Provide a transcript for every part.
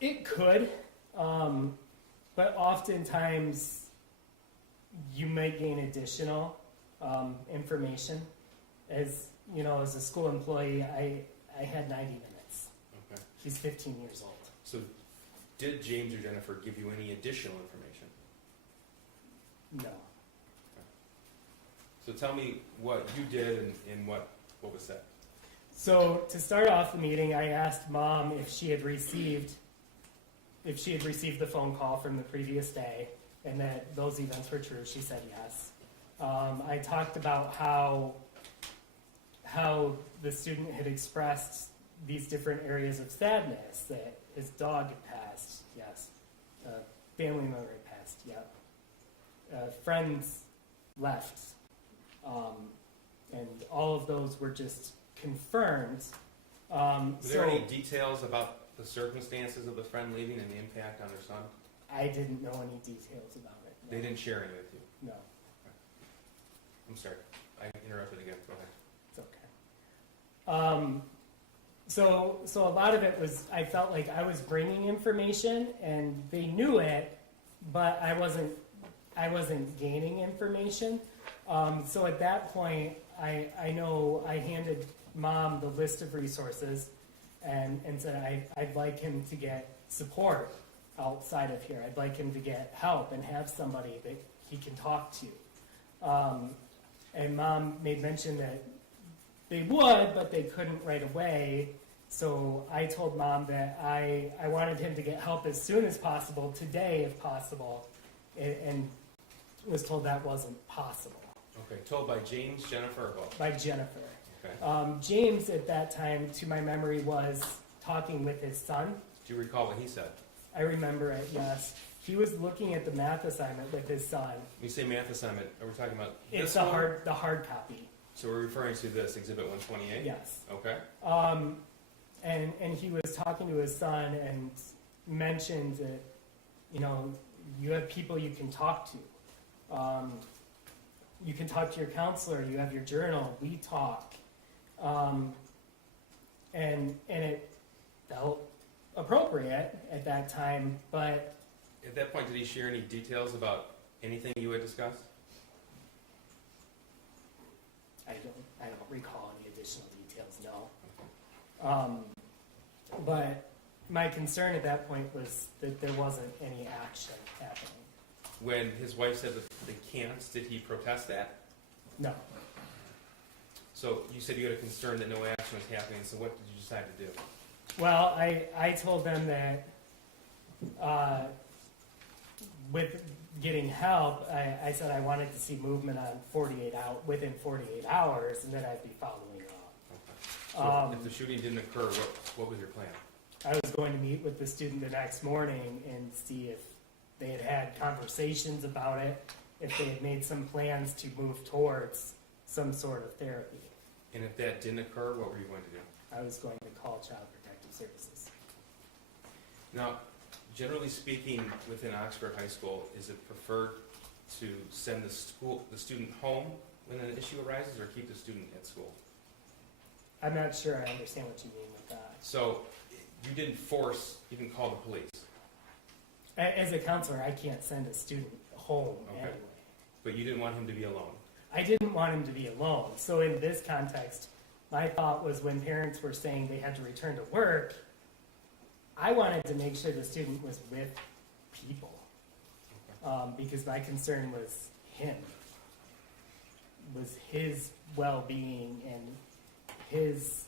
It could, but oftentimes you might gain additional information. As you know, as a school employee, I had 90 minutes. Okay. He's 15 years old. So did James or Jennifer give you any additional information? No. So tell me what you did and what was said. So to start off the meeting, I asked Mom if she had received the phone call from the previous day and that those events were true. She said yes. I talked about how the student had expressed these different areas of sadness, that his dog had passed, yes. Family member had passed, yep. Friends left. And all of those were just confirmed. Was there any details about the circumstances of the friend leaving and the impact on their son? I didn't know any details about it. No. They didn't share any with you? No. Okay. I'm sorry. I interrupted again. Go ahead. It's okay. So a lot of it was, I felt like I was bringing information and they knew it, but I wasn't gaining information. So at that point, I know I handed Mom the list of resources and said I'd like him to get support outside of here. I'd like him to get help and have somebody that he can talk to. And Mom made mention that they would, but they couldn't right away. So I told Mom that I wanted him to get help as soon as possible, today if possible, and was told that wasn't possible. Okay, told by James, Jennifer, or both? By Jennifer. Okay. James at that time, to my memory, was talking with his son. Do you recall what he said? I remember it, yes. He was looking at the math assignment with his son. When you say math assignment, are we talking about It's this one? the hard copy. So we're referring to this, Exhibit 128? Yes. Okay. And he was talking to his son and mentioned that, you have people you can talk to. You can talk to your counselor, you have your journal, we talk. And it felt appropriate at that time, but... At that point, did he share any details about anything you had discussed? I don't recall any additional details, no. But my concern at that point was that there wasn't any action happening. When his wife said that they can't, did he protest that? No. So you said you had a concern that no action was happening, so what did you decide to do? Well, I told them that with getting help, I said I wanted to see movement on within 48 hours, and that I'd be following up. Okay. So if the shooting didn't occur, what was your plan? I was going to meet with the student the next morning and see if they had conversations about it, if they had made some plans to move towards some sort of therapy. And if that didn't occur, what were you going to do? I was going to call Child Protective Services. Now, generally speaking, within Oxford High School, is it preferred to send the student home when an issue arises, or keep the student at school? I'm not sure I understand what you mean with that. So you didn't call the police? As a counselor, I can't send a student home anyway. But you didn't want him to be alone? I didn't want him to be alone. So in this context, my thought was when parents were saying they had to return to work, I wanted to make sure the student was with people. Because my concern was his well-being and his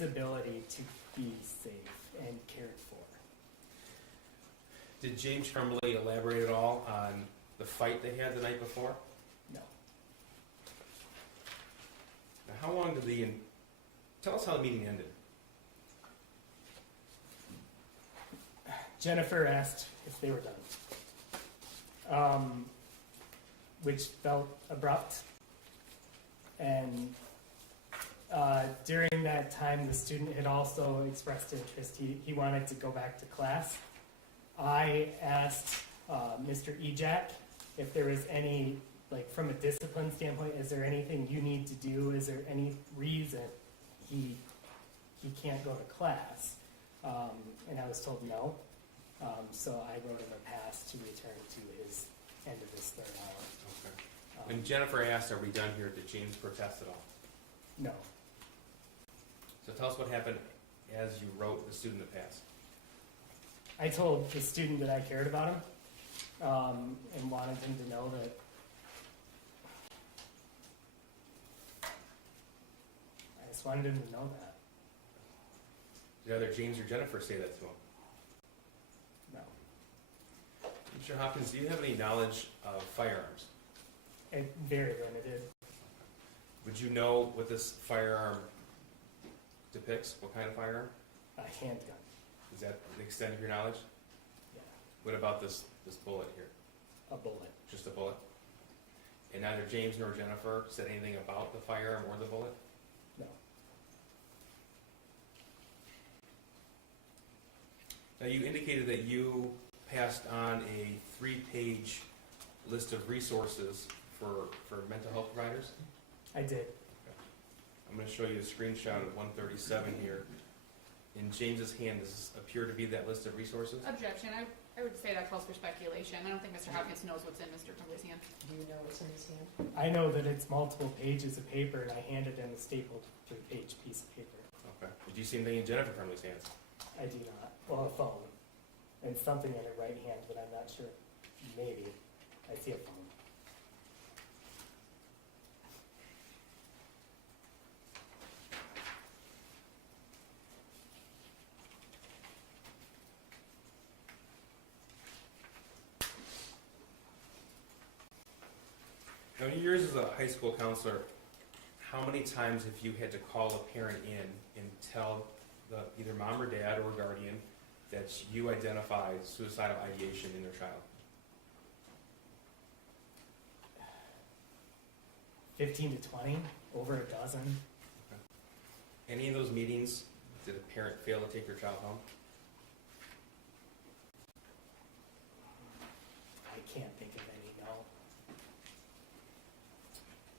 ability to be safe and cared for. Did James Crumbley elaborate at all on the fight they had the night before? No. Now, how long did tell us how the meeting ended. Jennifer asked if they were done, which felt abrupt. And during that time, the student had also expressed interest. He wanted to go back to class. I asked Mr. Ejac if there was any, from a discipline standpoint, is there anything you need to do? Is there any reason he can't go to class? and I was told no. So I wrote him a pass to return to his end of his third hour. Okay. When Jennifer asked, "Are we done here?" did James protest at all? No. So tell us what happened as you wrote the student a pass. I told the student that I cared about him, and wanted him to know that I just wanted him to know that. Did either James or Jennifer say that to him? No. Mr. Hopkins, do you have any knowledge of firearms? Very limited. Would you know what this firearm depicts? What kind of firearm? A handgun. Is that the extent of your knowledge? Yeah. What about this bullet here? A bullet. Just a bullet? And neither James nor Jennifer said anything about the firearm or the bullet? No. Now, you indicated that you passed on a 3-page list of resources for mental health providers. I did. I'm going to show you a screenshot of 137 here. In James's hand, does this appear to be that list of resources? Objection. I would say that calls for speculation. I don't think Mr. Hopkins knows what's in Mr. Crumbley's hand. Do you know what's in his hand? I know that it's multiple pages of paper, and I handed him a stapled 3-page piece of paper. Okay. Did you see anything in Jennifer Crumbley's hands? I do not. Well, a phone. And something in her right hand, but I'm not sure. Maybe. I see a phone. Now, in your years as a high school counselor, how many times have you had to call a parent in and tell either mom or dad or guardian that you identified suicidal ideation in their child? 15 to 20, over a dozen. Any of those meetings, did a parent fail to take their child home? I can't think of any, no.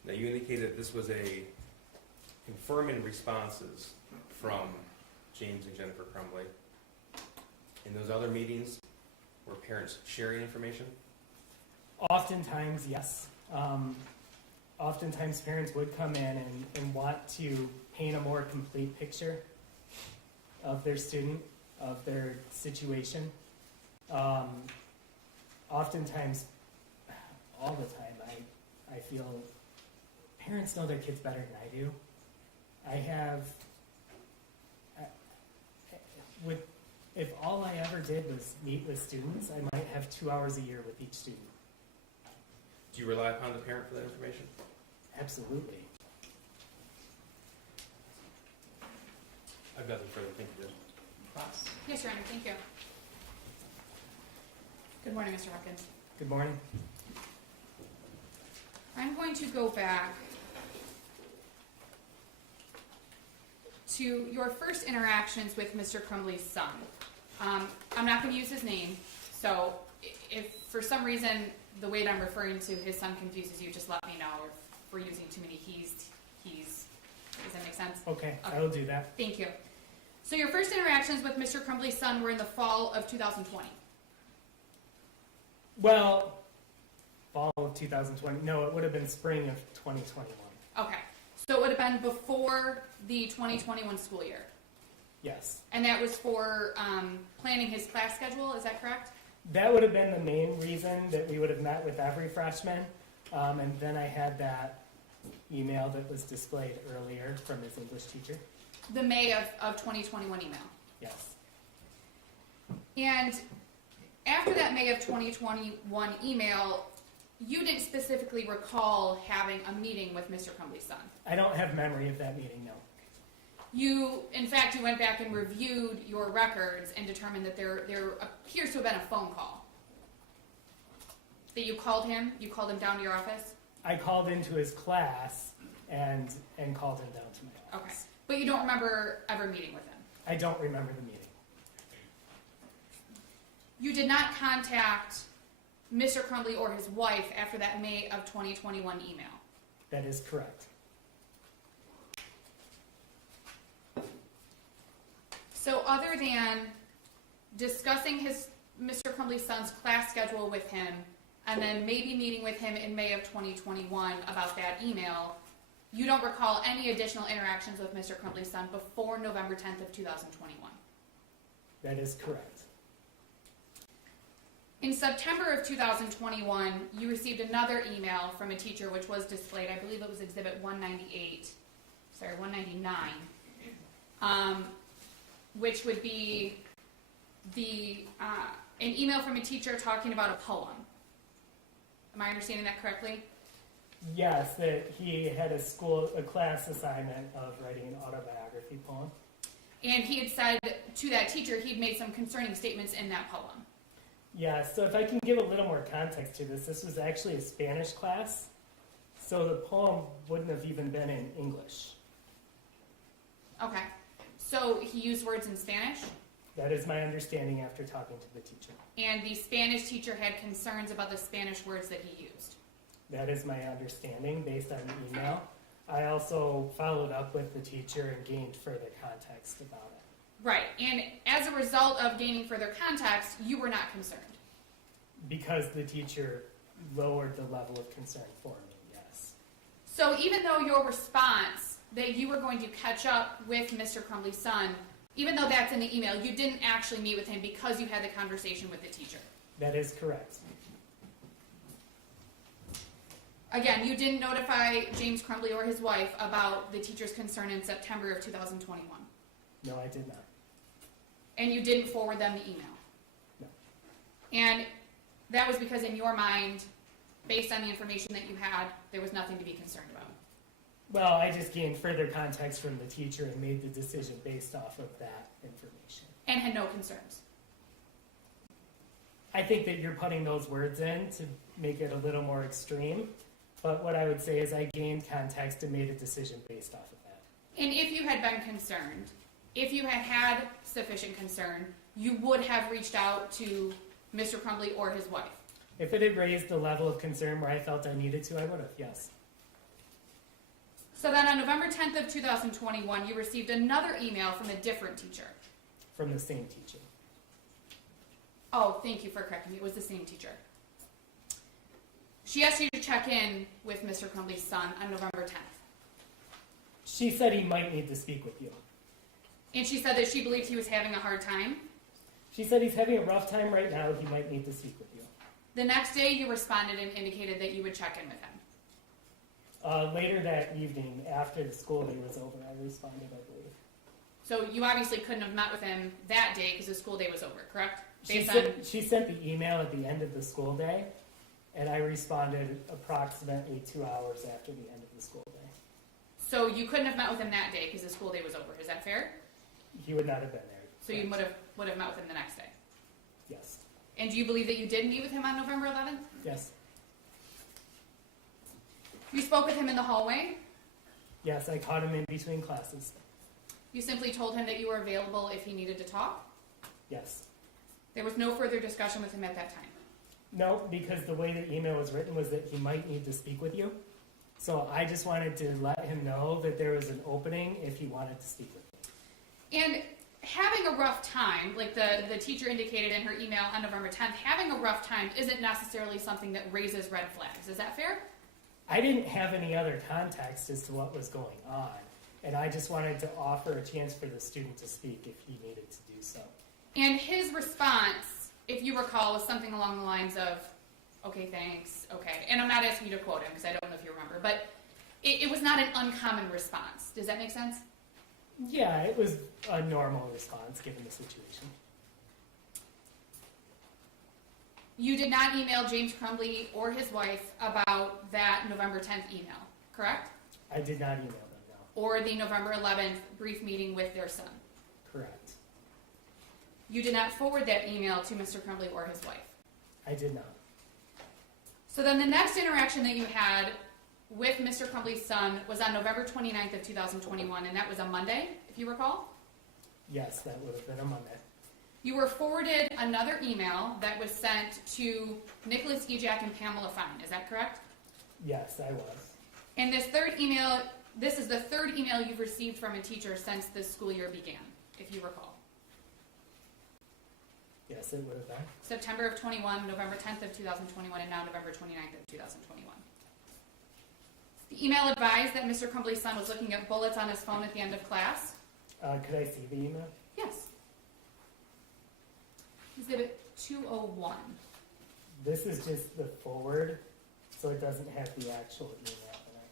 Now, you indicated that this was a confirming responses from James and Jennifer Crumbley. In those other meetings, were parents sharing information? Oftentimes, yes. Oftentimes parents would come in and want to paint a more complete picture of their student, of their situation. Oftentimes, all the time, I feel parents know their kids better than I do. If all I ever did was meet with students, I might have 2 hours a year with each student. Do you rely upon the parent for that information? Absolutely. I've nothing further. Thank you, Judge. Ross? Yes, Your Honor. Thank you. Good morning, Mr. Hopkins. Good morning. I'm going to go back to your first interactions with Mr. Crumbley's son. I'm not going to use his name, so if for some reason the way that I'm referring to his son confuses you, just let me know. If we're using too many he's, does that make sense? Okay, I will do that. Thank you. So your first interactions with Mr. Crumbley's son were in the fall of 2020. Well, fall of 2020. No, it would have been spring of 2021. Okay, so it would have been before the 2021 school year. Yes. And that was for planning his class schedule, is that correct? That would have been the main reason that we would have met with every freshman. And then I had that email that was displayed earlier from his English teacher. The May of 2021 email. Yes. And after that May of 2021 email, you didn't specifically recall having a meeting with Mr. Crumbley's son. I don't have memory of that meeting, no. In fact, you went back and reviewed your records and determined that there appears to have been a phone call. That you called him down to your office? I called into his class and called him down to my office. Okay. But you don't remember ever meeting with him? I don't remember the meeting. You did not contact Mr. Crumbley or his wife after that May of 2021 email? That is correct. So other than discussing Mr. Crumbley's son's class schedule with him, and then maybe meeting with him in May of 2021 about that email, you don't recall any additional interactions with Mr. Crumbley's son before November 10th of 2021? That is correct. In September of 2021, you received another email from a teacher which was displayed, I believe it was Exhibit 199, which would be an email from a teacher talking about a poem. Am I understanding that correctly? Yes, that he had a class assignment of writing an autobiography poem. And he had said to that teacher he'd made some concerning statements in that poem. Yeah, so if I can give a little more context to this was actually a Spanish class, so the poem wouldn't have even been in English. Okay. So he used words in Spanish? That is my understanding after talking to the teacher. And the Spanish teacher had concerns about the Spanish words that he used? That is my understanding based on the email. I also followed up with the teacher and gained further context about it. Right. And as a result of gaining further context, you were not concerned? Because the teacher lowered the level of concern for me, yes. So even though your response that you were going to catch up with Mr. Crumbley's son, even though that's in the email, you didn't actually meet with him because you had the conversation with the teacher? That is correct. Again, you didn't notify James Crumbley or his wife about the teacher's concern in September of 2021? No, I did not. And you didn't forward them the email? No. And that was because in your mind, based on the information that you had, there was nothing to be concerned about? Well, I just gained further context from the teacher and made the decision based off of that information. And had no concerns? I think that you're putting those words in to make it a little more extreme, but what I would say is I gained context and made a decision based off of that. And if you had been concerned, if you had had sufficient concern, you would have reached out to Mr. Crumbley or his wife? If it had raised the level of concern where I felt I needed to, I would have, yes. So then on November 10th of 2021, you received another email from a different teacher? From the same teacher. Oh, thank you for correcting me. It was the same teacher. She asked you to check in with Mr. Crumbley's son on November 10th. She said he might need to speak with you. And she said that she believed he was having a hard time? She said he's having a rough time right now. He might need to speak with you. The next day you responded and indicated that you would check in with him. Later that evening, after the school day was over, I responded, I believe. So you obviously couldn't have met with him that day because the school day was over, correct? She sent the email at the end of the school day, and I responded approximately 2 hours after the end of the school day. So you couldn't have met with him that day because the school day was over. Is that fair? He would not have been there. So you would have met with him the next day. Yes. And do you believe that you did meet with him on November 11th? Yes. You spoke with him in the hallway? Yes, I caught him in between classes. You simply told him that you were available if he needed to talk? Yes. There was no further discussion with him at that time? No, because the way the email was written was that he might need to speak with you. So I just wanted to let him know that there was an opening if he wanted to speak with me. And having a rough time, like the teacher indicated in her email on November 10th, having a rough time isn't necessarily something that raises red flags. Is that fair? I didn't have any other context as to what was going on, and I just wanted to offer a chance for the student to speak if he needed to do so. And his response, if you recall, was something along the lines of, okay, thanks, okay. And I'm not asking you to quote him because I don't know if you remember, but it was not an uncommon response. Does that make sense? Yeah, it was a normal response given the situation. You did not email James Crumbley or his wife about that November 10th email, correct? I did not email them, no. Or the November 11th brief meeting with their son? Correct. You did not forward that email to Mr. Crumbley or his wife? I did not. So then the next interaction that you had with Mr. Crumbley's son was on November 29th of 2021, and that was a Monday, if you recall? Yes, that would have been a Monday. You were forwarded another email that was sent to Nicholas Ejac and Pamela Fine, is that correct? Yes, I was. And this is the third email you've received from a teacher since the school year began, if you recall. Yes, it would have been. September of 21, November 10th of 2021, and now November 29th of 2021. The email advised that Mr. Crumbley's son was looking at bullets on his phone at the end of class. Could I see the email? Yes. Exhibit 201. This is just the forward, so it doesn't have the actual email in it.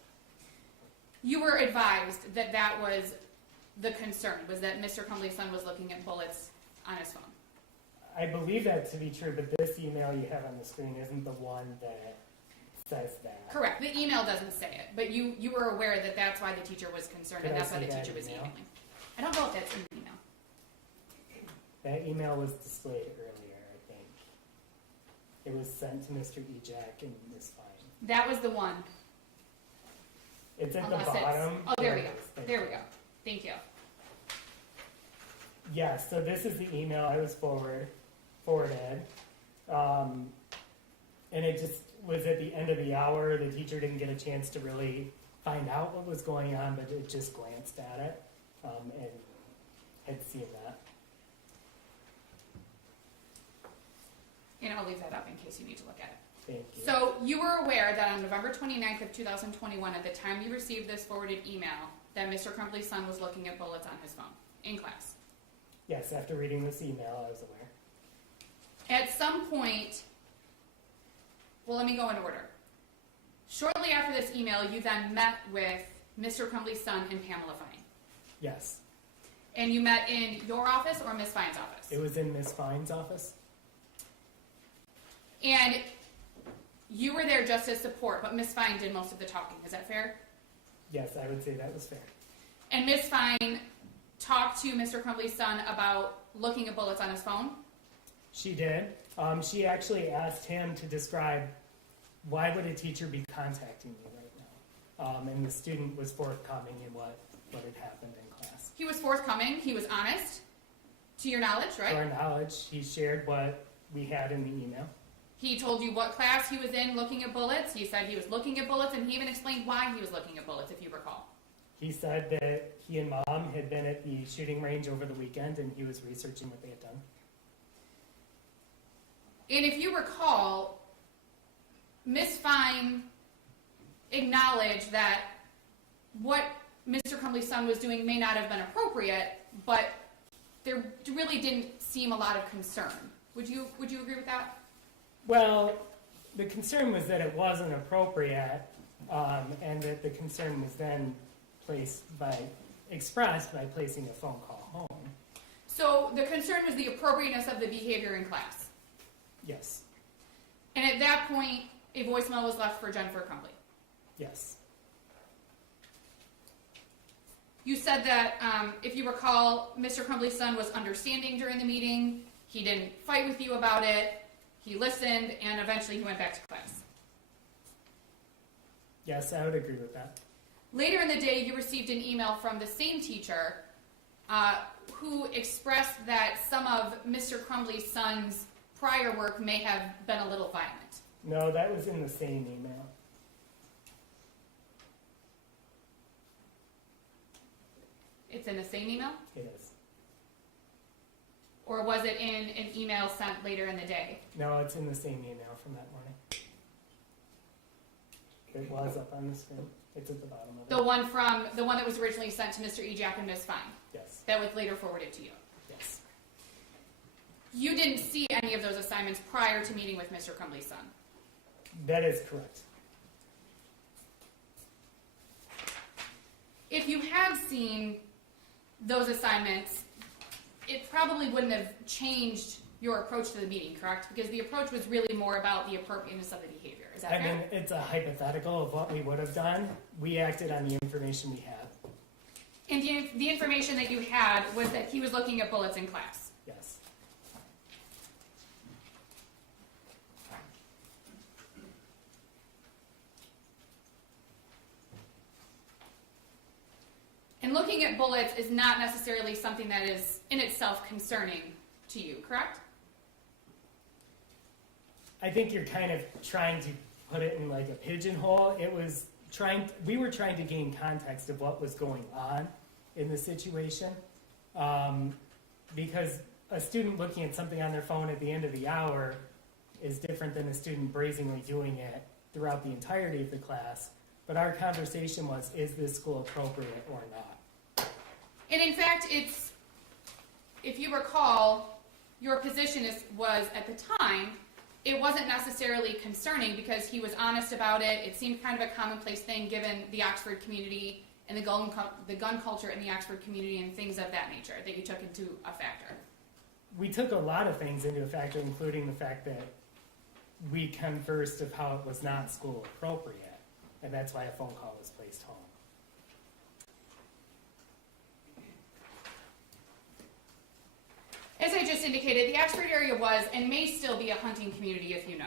You were advised that that was the concern, was that Mr. Crumbley's son was looking at bullets on his phone. I believe that to be true, but this email you have on the screen isn't the one that says that. Correct. The email doesn't say it, but you were aware that that's why the teacher was concerned, Could and I that's why see the that teacher was email? emailing. I don't know if that's in the email. That email was displayed earlier, I think. It was sent to Mr. Ejac and Ms. Fine. That was the one. It's at Unless the bottom. Oh, there we go. Thank There you. we go. Thank you. Yes, so this is the email I was forwarded. And it just was at the end of the hour. The teacher didn't get a chance to really find out what was going on, but it just glanced at it and had seen that. And I'll leave that up in case you need to look at it. Thank you. So you were aware that on November 29th of 2021, at the time you received this forwarded email, that Mr. Crumbley's son was looking at bullets on his phone in class. Yes, after reading this email, I was aware. At some point, well, let me go in order. Shortly after this email, you then met with Mr. Crumbley's son and Pamela Fine. Yes, And you met in your office or Ms. Fine's office? it was in Ms. Fine's office. And you were there just as support, but Ms. Fine did most of the talking. Is that fair? Yes, I would say that was fair. And Ms. Fine talked to Mr. Crumbley's son about looking at bullets on his phone? She did. She actually asked him to describe why would a teacher be contacting me right now. And the student was forthcoming in what had happened in class. He was forthcoming. He was honest, to your knowledge, To right? our knowledge, he shared what we had in the email. He told you what class he was in looking at bullets. He said he was looking at bullets, and he even explained why he was looking at bullets, if you recall. He said that he and Mom had been at the shooting range over the weekend and he was researching what they had done. And if you recall, Ms. Fine acknowledged that what Mr. Crumbley's son was doing may not have been appropriate, but there really didn't seem a lot of concern. Would you agree with that? Well, the concern was that it wasn't appropriate, and that the concern was then expressed by placing a phone call home. So the concern was the appropriateness of the behavior in class. Yes, And at that point, a voicemail was left for Jennifer Crumbley. yes, You said that, if you recall, Mr. Crumbley's son was understanding during the meeting. He didn't fight with you about it. He listened, and eventually he went back to class. yes, I would agree with that. Later in the day, you received an email from the same teacher who expressed that some of Mr. Crumbley's son's prior work may have been a little violent. No, that was in the same email. It's in the same email? It is. Or was it in an email sent later in the day? No, it's in the same email from that morning. It was up on the screen. It's at the bottom of it. The one that was originally sent to Mr. Ejac and Ms. Fine, Yes, that was later forwarded to you. yes. You didn't see any of those assignments prior to meeting with Mr. Crumbley's son. That is correct. If you had seen those assignments, it probably wouldn't have changed your approach to the meeting, correct? Because the approach was really more about the appropriateness of the behavior. Is that I fair? mean, it's a hypothetical of what we would have done. We acted on the information we had. And the information that you had was that he was looking at bullets in class. Yes. And looking at bullets is not necessarily something that is in itself concerning to you, correct? I think you're kind of trying to put it in like a pigeonhole. We were trying to gain context of what was going on in the situation, because a student looking at something on their phone at the end of the hour is different than a student brazenly doing it throughout the entirety of the class. But our conversation was, is this school appropriate or not? And in fact, if you recall, your position was at the time, it wasn't necessarily concerning because he was honest about it. It seemed kind of a commonplace thing given the Oxford community and the gun culture in the Oxford community and things of that nature that you took into a factor. We took a lot of things into a factor, including the fact that we conversed of how it was not school appropriate, and that's why a phone call was placed home. As I just indicated, the Oxford area was and may still be a hunting community, if you know.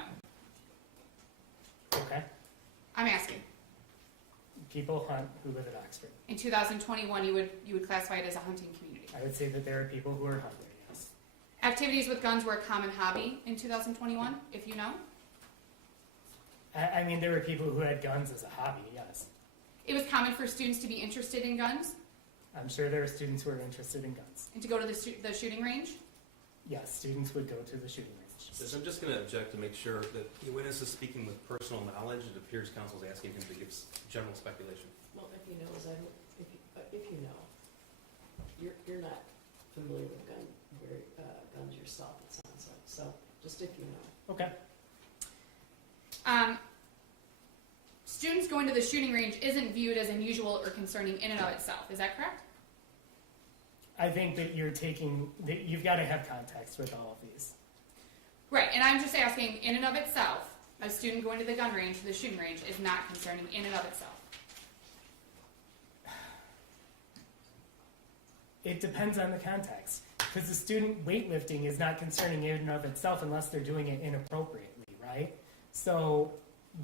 Okay? I'm asking. People hunt who live at Oxford. In 2021, you would classify it as a hunting community. I would say that there are people who are hunting, yes. Activities with guns were a common hobby in 2021, if you know. I mean, there were people who had guns as a hobby, yes. It was common for students to be interested in guns I'm sure there are students who are interested in guns. and to go to the shooting range. Yes, students would go to the shooting range. Yes, I'm just going to object to make sure that the witness is speaking with personal knowledge. It appears counsel is asking him to give general speculation. Well, if you know, if you know, you're not familiar with guns yourself, it sounds like, so just if you know. Okay. Students going to the shooting range isn't viewed as unusual or concerning in and of itself. Is that correct? I think that you've got to have context with all of these. Right, and I'm just asking, in and of itself, a student going to the gun range, to the shooting range, is not concerning in and of itself. It depends on the context. Because the student weightlifting is not concerning in and of itself unless they're doing it inappropriately, right? So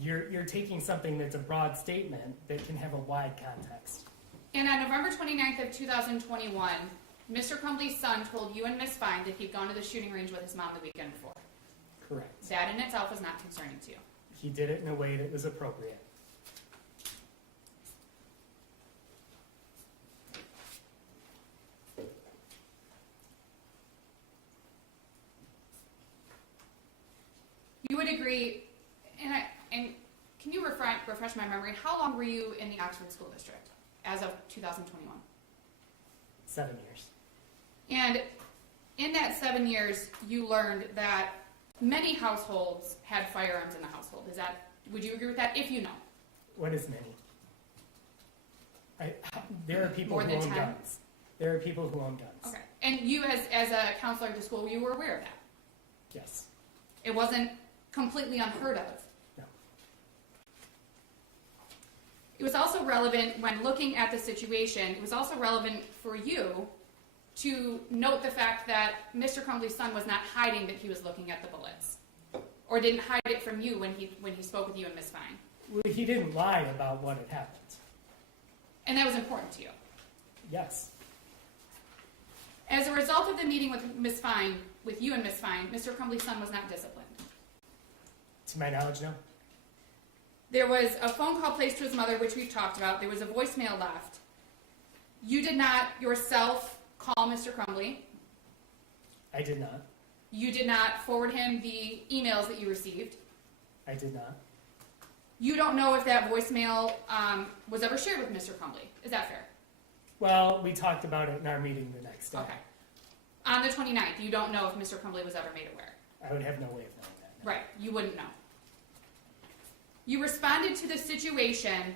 you're taking something that's a broad statement that can have a wide context. And on November 29th of 2021, Mr. Crumbley's son told you and Miss Fine that he'd gone to the shooting range with his mom the weekend before. Correct. That in itself is not concerning to you. He did it in a way that was appropriate. You would agree, and can you refresh my memory, how long were you in the Oxford School District as of 2021? 7 years. And in that 7 years, you learned that many households had firearms in the household. Would you agree with that, if you know? What is many? There are people More who than own 10? guns. There are people who own guns. Okay. And you, as a counselor at the school, you were aware of that? Yes. It wasn't completely unheard of? No. It was also relevant when looking at the situation, it was also relevant for you to note the fact that Mr. Crumbley's son was not hiding that he was looking at the bullets, or didn't hide it from you when he spoke with you and Miss Fine. Well, he didn't lie about what had happened. And that was important to you. Yes. As a result of the meeting with Miss Fine, with you and Miss Fine, Mr. Crumbley's son was not disciplined. To my knowledge, no. There was a phone call placed to his mother, which we've talked about. There was a voicemail left. You did not yourself call Mr. Crumbley. I did not. You did not forward him the emails that you received. I did not. You don't know if that voicemail was ever shared with Mr. Crumbley. Is that fair? Well, we talked about it in our meeting the next day. Okay. On the 29th, you don't know if Mr. Crumbley was ever made aware. I would have no way of knowing that. No. Right. You wouldn't know. You responded to the situation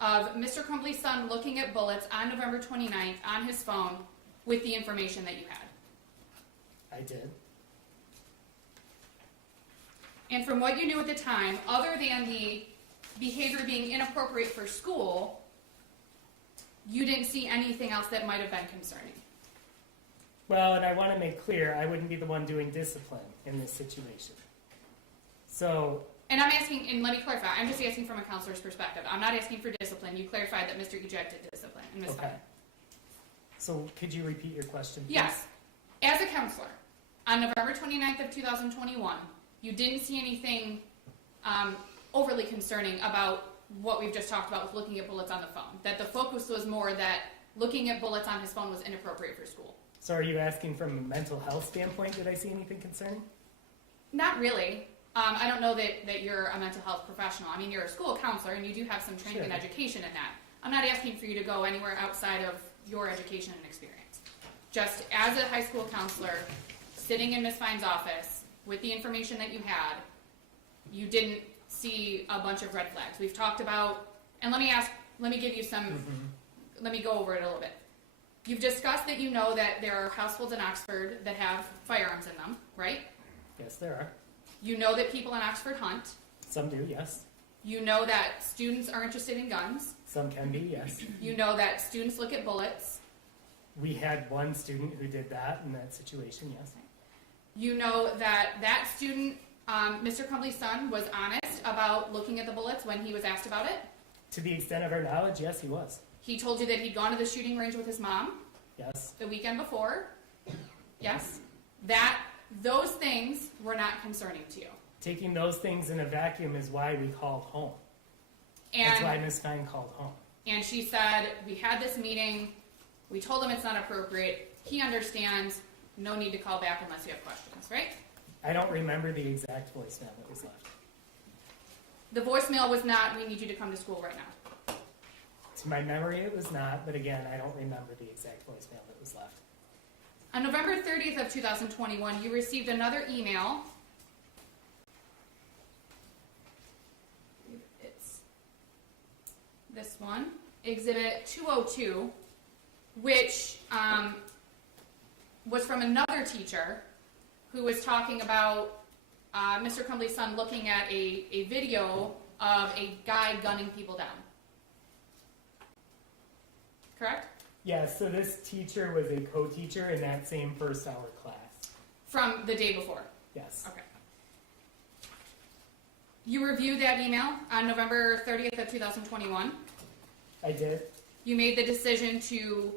of Mr. Crumbley's son looking at bullets on November 29th on his phone with the information that you had. I did. And from what you knew at the time, other than the behavior being inappropriate for school, you didn't see anything else that might have been concerning. Well, and I want to make clear, I wouldn't be the one doing discipline in this situation. So, And I'm asking, and let me clarify, I'm just asking from a counselor's perspective. I'm not asking for discipline. You clarified that Mr. Ejac did discipline and Ms. okay. Fine. So, could you repeat your question, please? Yes. As a counselor, on November 29th of 2021, you didn't see anything overly concerning about what we've just talked about with looking at bullets on the phone. That the focus was more that looking at bullets on his phone was inappropriate for school. So are you asking from a mental health standpoint, did I see anything concerning? Not really. I don't know that you're a mental health professional. I mean, you're a school counselor and you do have some training and Sure. education in that. I'm not asking for you to go anywhere outside of your education and experience. Just as a high school counselor, sitting in Ms. Fine's office with the information that you had, you didn't see a bunch of red flags. We've talked about, and let me give you some, let me go over it a little bit. You've discussed that you know that there are households in Oxford that have firearms in them, right? Yes, there are. You know that people in Oxford hunt. Some do, yes. You know that students are interested in guns. Some can be, yes. You know that students look at bullets. We had one student who did that in that situation, yes. You know that student, Mr. Crumbley's son, was honest about looking at the bullets when he was asked about it. To the extent of our knowledge, yes, he was. He told you that he'd gone to the shooting range with his mom Yes. the weekend before. Yes. Those things were not concerning to you. Taking those things in a vacuum is why we called home. That's why And, Ms. Fine called home. and she said, we had this meeting, we told him it's not appropriate, he understands, no need to call back unless you have questions, right? I don't remember the exact voicemail that was left. The voicemail was not, we need you to come to school right now. To my memory, it was not, but again, I don't remember the exact voicemail that was left. On November 30th of 2021, you received another email. It's this one, Exhibit 202, which was from another teacher who was talking about Mr. Crumbley's son looking at a video of a guy gunning people down. Correct? Yes, so this teacher was a co-teacher in that same first hour class. From the day before. Yes. Okay. You reviewed that email on November 30th of 2021. I did. You made the decision to,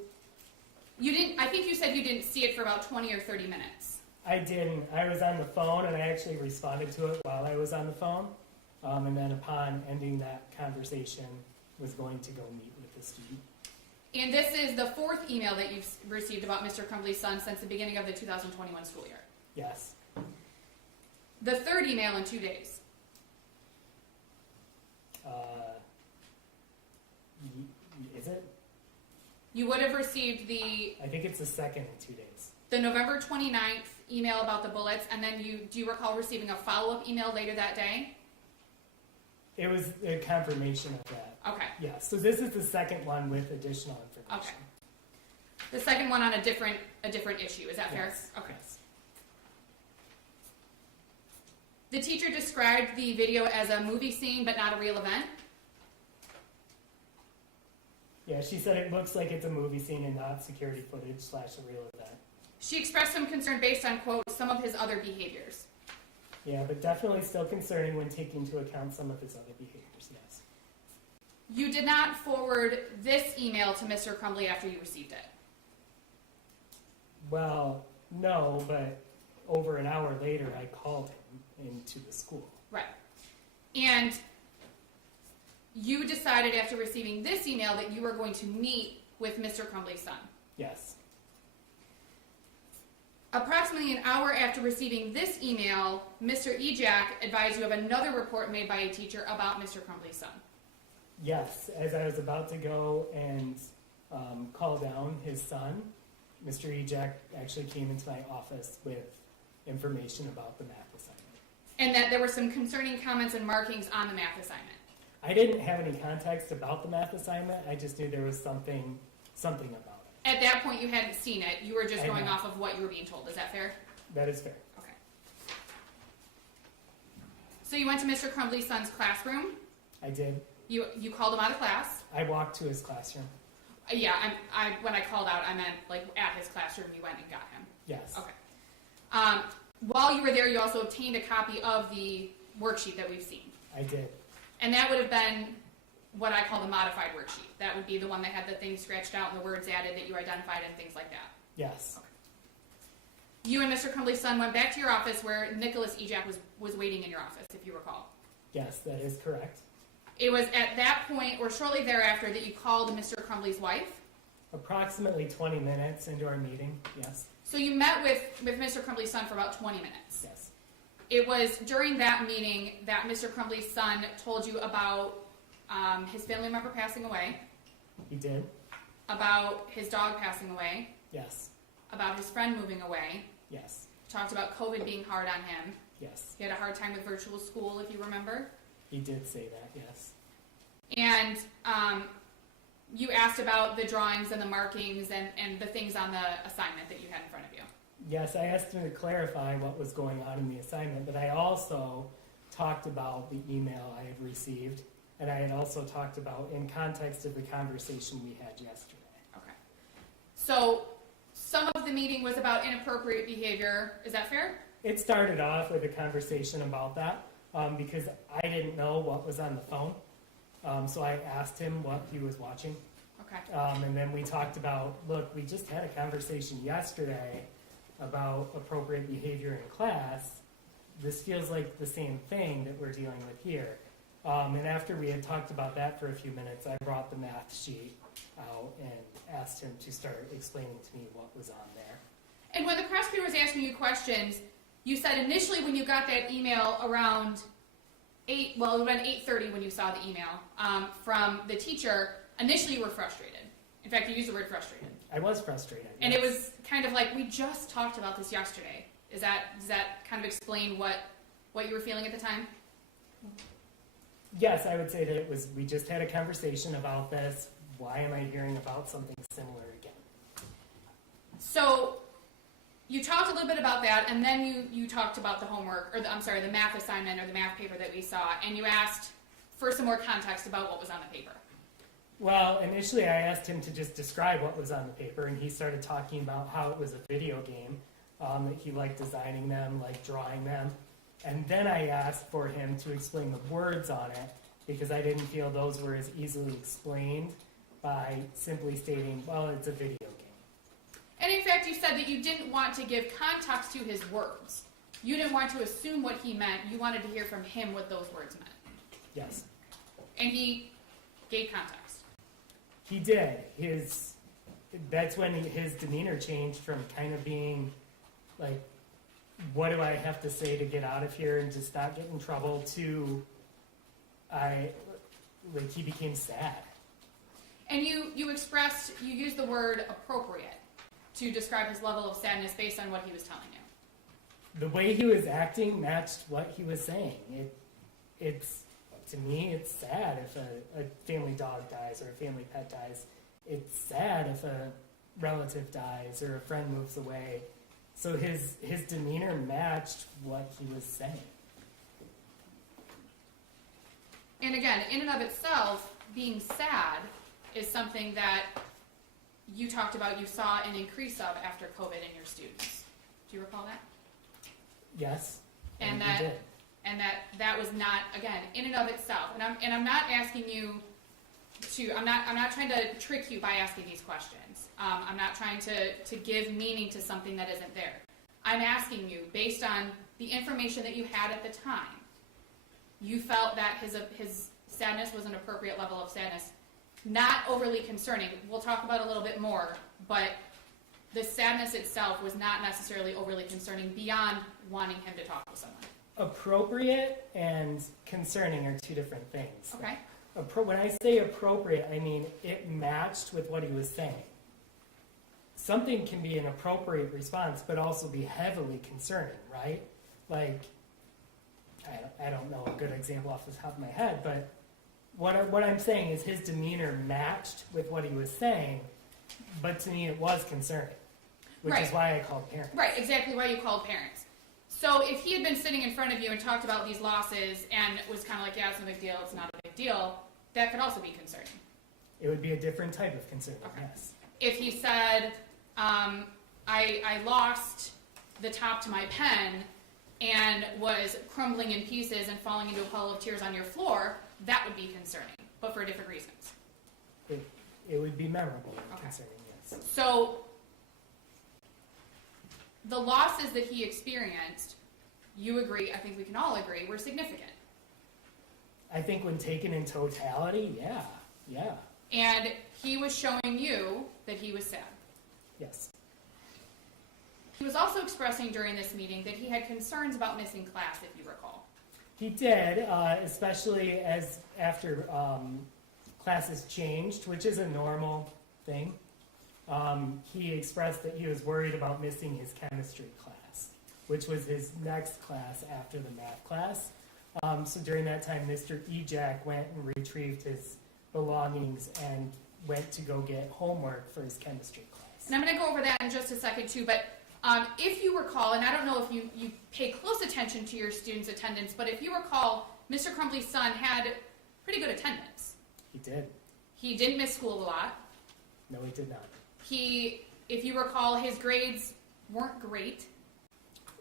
I think you said you didn't see it for about 20 or 30 minutes. I didn't. I was on the phone and I actually responded to it while I was on the phone. And then upon ending that conversation, was going to go meet with the student. And this is the fourth email that you've received about Mr. Crumbley's son since the beginning of the 2021 school year. Yes. The third email in 2 days. Is it? You would have received I think it's the second in 2 days. the November 29th email about the bullets, and then do you recall receiving a follow-up email later that day? It was a confirmation of that. Okay. Yeah, so this is the second one with additional information. Okay. The second one on a different issue, is that fair? Yes. Okay. Yes. The teacher described the video as a movie scene, but not a real event. Yeah, she said it looks like it's a movie scene and not security footage / a real event. She expressed some concern based on, quote, some of his other behaviors. Yeah, but definitely still concerning when taking into account some of his other behaviors, yes. You did not forward this email to Mr. Crumbley after you received it. Well, no, but over an hour later I called him into the school. Right. And you decided after receiving this email that you were going to meet with Mr. Crumbley's son. Yes. Approximately an hour after receiving this email, Mr. Ejac advised you of another report made by a teacher about Mr. Crumbley's son. Yes, as I was about to go and call down his son, Mr. Ejac actually came into my office with information about the math assignment. And that there were some concerning comments and markings on the math assignment. I didn't have any context about the math assignment. I just knew there was something about it. At that point, you hadn't seen it. You were just I going know. off of what you were being told. Is that fair? That is fair. Okay. So you went to Mr. Crumbley's son's classroom. I did. You called him out of class. I walked to his classroom. Yeah, when I called out, I meant like at his classroom. You went and got him. Yes. Okay. While you were there, you also obtained a copy of the worksheet that we've seen. I did. And that would have been what I call the modified worksheet. That would be the one that had the things scratched out and the words added that you identified and things like that. Yes. You and Mr. Crumbley's son went back to your office where Nicholas Ejac was waiting in your office, if you recall. Yes, that is correct. It was at that point or shortly thereafter that you called Mr. Crumbley's wife. Approximately 20 minutes into our meeting, yes, So you met with Mr. Crumbley's son for about 20 minutes. yes. It was during that meeting that Mr. Crumbley's son told you about his family member passing away, He did, about his dog passing away, yes, about his friend moving away, yes, talked about COVID being hard on him. yes. He had a hard time with virtual school, if you remember. He did say that, yes. And you asked about the drawings and the markings and the things on the assignment that you had in front of you. Yes, I asked him to clarify what was going on in the assignment, but I also talked about the email I had received, and I had also talked about in context of the conversation we had yesterday. Okay. So some of the meeting was about inappropriate behavior. Is that fair? It started off with a conversation about that because I didn't know what was on the phone. So I asked him what he was watching. Okay. And then we talked about, look, we just had a conversation yesterday about appropriate behavior in class. This feels like the same thing that we're dealing with here. And after we had talked about that for a few minutes, I brought the math sheet out and asked him to start explaining to me what was on there. And when the prosecutor was asking you questions, you said initially when you got that email around 8:30 when you saw the email from the teacher, initially you were frustrated. In fact, you used the word frustrated. I was frustrated. And yes. it was kind of like, we just talked about this yesterday. Does that kind of explain what you were feeling at the time? Yes, I would say that it was, we just had a conversation about this. Why am I hearing about something similar again? So you talked a little bit about that, and then you talked about the homework, or the math assignment or the math paper that we saw, and you asked for some more context about what was on the paper. Well, initially I asked him to just describe what was on the paper, and he started talking about how it was a video game, that he liked designing them, liked drawing them. And then I asked for him to explain the words on it, because I didn't feel those were as easily explained by simply stating, well, it's a video game. And in fact, you said that you didn't want to give context to his words. You didn't want to assume what he meant. You wanted to hear from him what those words meant. Yes. And he gave context. He did. That's when his demeanor changed from kind of being like, what do I have to say to get out of here and just not get in trouble, to he became sad. And you used the word appropriate to describe his level of sadness based on what he was telling you. The way he was acting matched what he was saying. To me, it's sad if a family dog dies or a family pet dies. It's sad if a relative dies or a friend moves away. So his demeanor matched what he was saying. And again, in and of itself, being sad is something that you talked about you saw an increase of after COVID in your students. Do you recall that? Yes. And he did. that was not, again, in and of itself. And I'm not asking you to, I'm not trying to trick you by asking these questions. I'm not trying to give meaning to something that isn't there. I'm asking you, based on the information that you had at the time, you felt that his sadness was an appropriate level of sadness, not overly concerning. We'll talk about it a little bit more, but the sadness itself was not necessarily overly concerning beyond wanting him to talk with someone. Appropriate and concerning are two different things. Okay. When I say appropriate, I mean it matched with what he was saying. Something can be an appropriate response, but also be heavily concerning, right? Like, I don't know a good example off the top of my head, but what I'm saying is his demeanor matched with what he was saying, but to me it was concerning, which is why I called parents. Right, exactly why you called parents. So if he had been sitting in front of you and talked about these losses and was kind of like, yeah, it's no big deal, it's not a big deal, that could also be concerning. It would be a different type of concern, Okay. yes. If he said, I lost the top to my pen and was crumbling in pieces and falling into a puddle of tears on your floor, that would be concerning, but for different reasons. It would be memorable and Okay. concerning, yes. So the losses that he experienced, you agree, I think we can all agree, were significant. I think when taken in totality, yeah. And he was showing you that he was sad. Yes. He was also expressing during this meeting that he had concerns about missing class, if you recall. He did, especially as after classes changed, which is a normal thing. He expressed that he was worried about missing his chemistry class, which was his next class after the math class. So during that time, Mr. Ejac went and retrieved his belongings and went to go get homework for his chemistry class. And I'm going to go over that in just a second too, but if you recall, and I don't know if you pay close attention to your students' attendance, but if you recall, Mr. Crumbley's son had pretty good attendance. He did. He didn't miss school a lot. No, he did not. If you recall, his grades weren't great.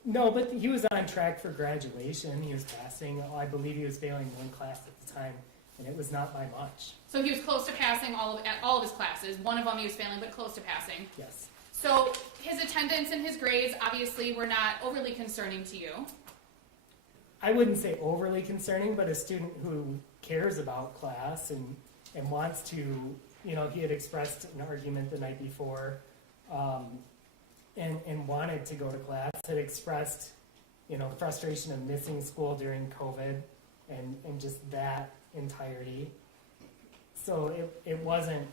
No, but he was on track for graduation. He was passing. I believe he was failing one class at the time, and it was not by much. So he was close to passing all of his classes. One of them he was failing, but close to passing. Yes. So his attendance and his grades obviously were not overly concerning to you. I wouldn't say overly concerning, but a student who cares about class and wants to, he had expressed an argument the night before and wanted to go to class, had expressed, frustration of missing school during COVID and just that entirety. So it wasn't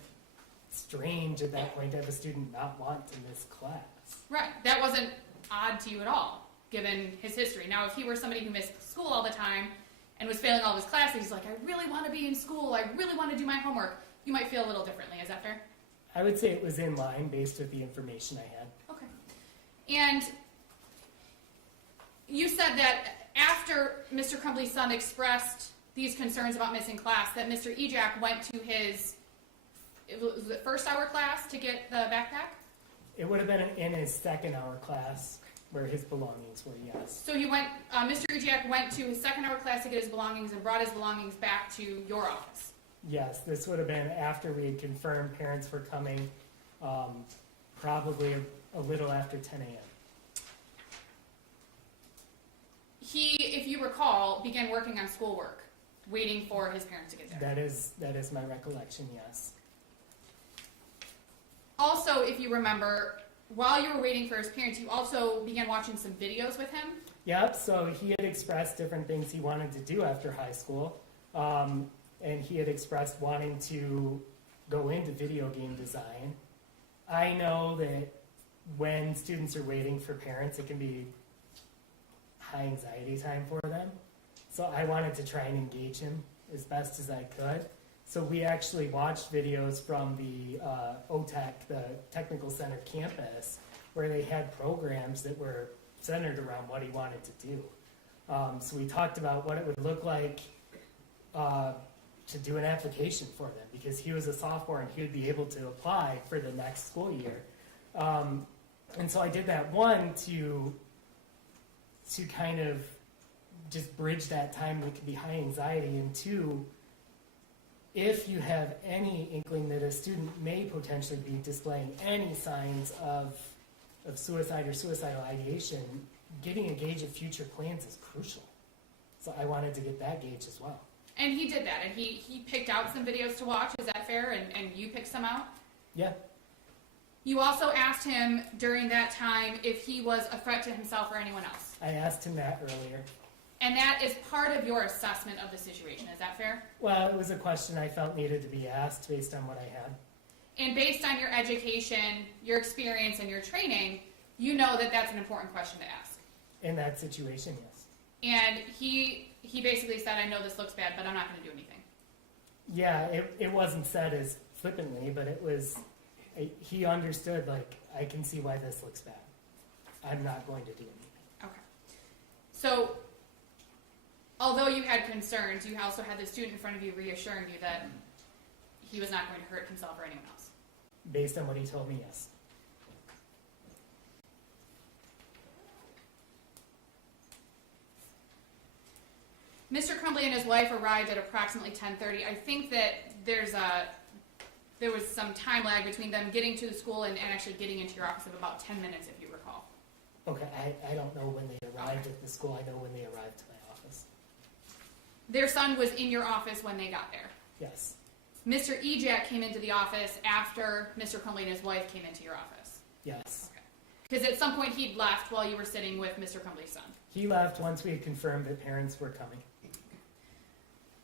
strange at that point to have a student not want to miss class. Right. That wasn't odd to you at all, given his history. Now, if he were somebody who missed school all the time and was failing all of his classes, he's like, I really want to be in school, I really want to do my homework, you might feel a little differently. Is that fair? I would say it was in line based with the information I had. Okay. And you said that after Mr. Crumbley's son expressed these concerns about missing class, that Mr. Ejac went to his was it first hour class to get the backpack? It would have been in his second hour class where his belongings were, yes. So Mr. Ejac went to his second hour class to get his belongings and brought his belongings back to your office. Yes, this would have been after we had confirmed parents were coming, probably a little after 10 a.m. He, if you recall, began working on schoolwork, waiting for his parents to get there. That is my recollection, yes. Also, if you remember, while you were waiting for his parents, you also began watching some videos with him. Yep, so he had expressed different things he wanted to do after high school, and he had expressed wanting to go into video game design. I know that when students are waiting for parents, it can be high anxiety time for them. So I wanted to try and engage him as best as I could. So we actually watched videos from the OTEC, the Technical Center campus, where they had programs that were centered around what he wanted to do. So we talked about what it would look like to do an application for them, because he was a sophomore and he would be able to apply for the next school year. And so I did that, one, to kind of just bridge that time that could be high anxiety, and two, if you have any inkling that a student may potentially be displaying any signs of suicide or suicidal ideation, getting a gauge of future plans is crucial. So I wanted to get that gauge as well. And he did that, and he picked out some videos to watch, is that fair? And you picked some out? Yeah. You also asked him during that time if he was a threat to himself or anyone else. I asked him that earlier. And that is part of your assessment of the situation, is that fair? Well, it was a question I felt needed to be asked based on what I had. And based on your education, your experience, and your training, you know that that's an important question to ask. In that situation, yes. And he basically said, I know this looks bad, but I'm not going to do anything. Yeah, it wasn't said as flippantly, but it was, he understood, like, I can see why this looks bad. I'm not going to do anything. Okay. So, although you had concerns, you also had the student in front of you reassuring you that he was not going to hurt himself or anyone else. Based on what he told me, yes. Mr. Crumbley and his wife arrived at approximately 10:30. I think that there was some time lag between them getting to the school and actually getting into your office of about 10 minutes, if you recall. Okay, I don't know when they arrived at the school. I know when they arrived to my office. Their son was in your office when they got there. Yes. Mr. Ejac came into the office after Mr. Crumbley and his wife came into your office. Yes. Okay. Because at some point he'd left while you were sitting with Mr. Crumbley's son. He left once we had confirmed that parents were coming.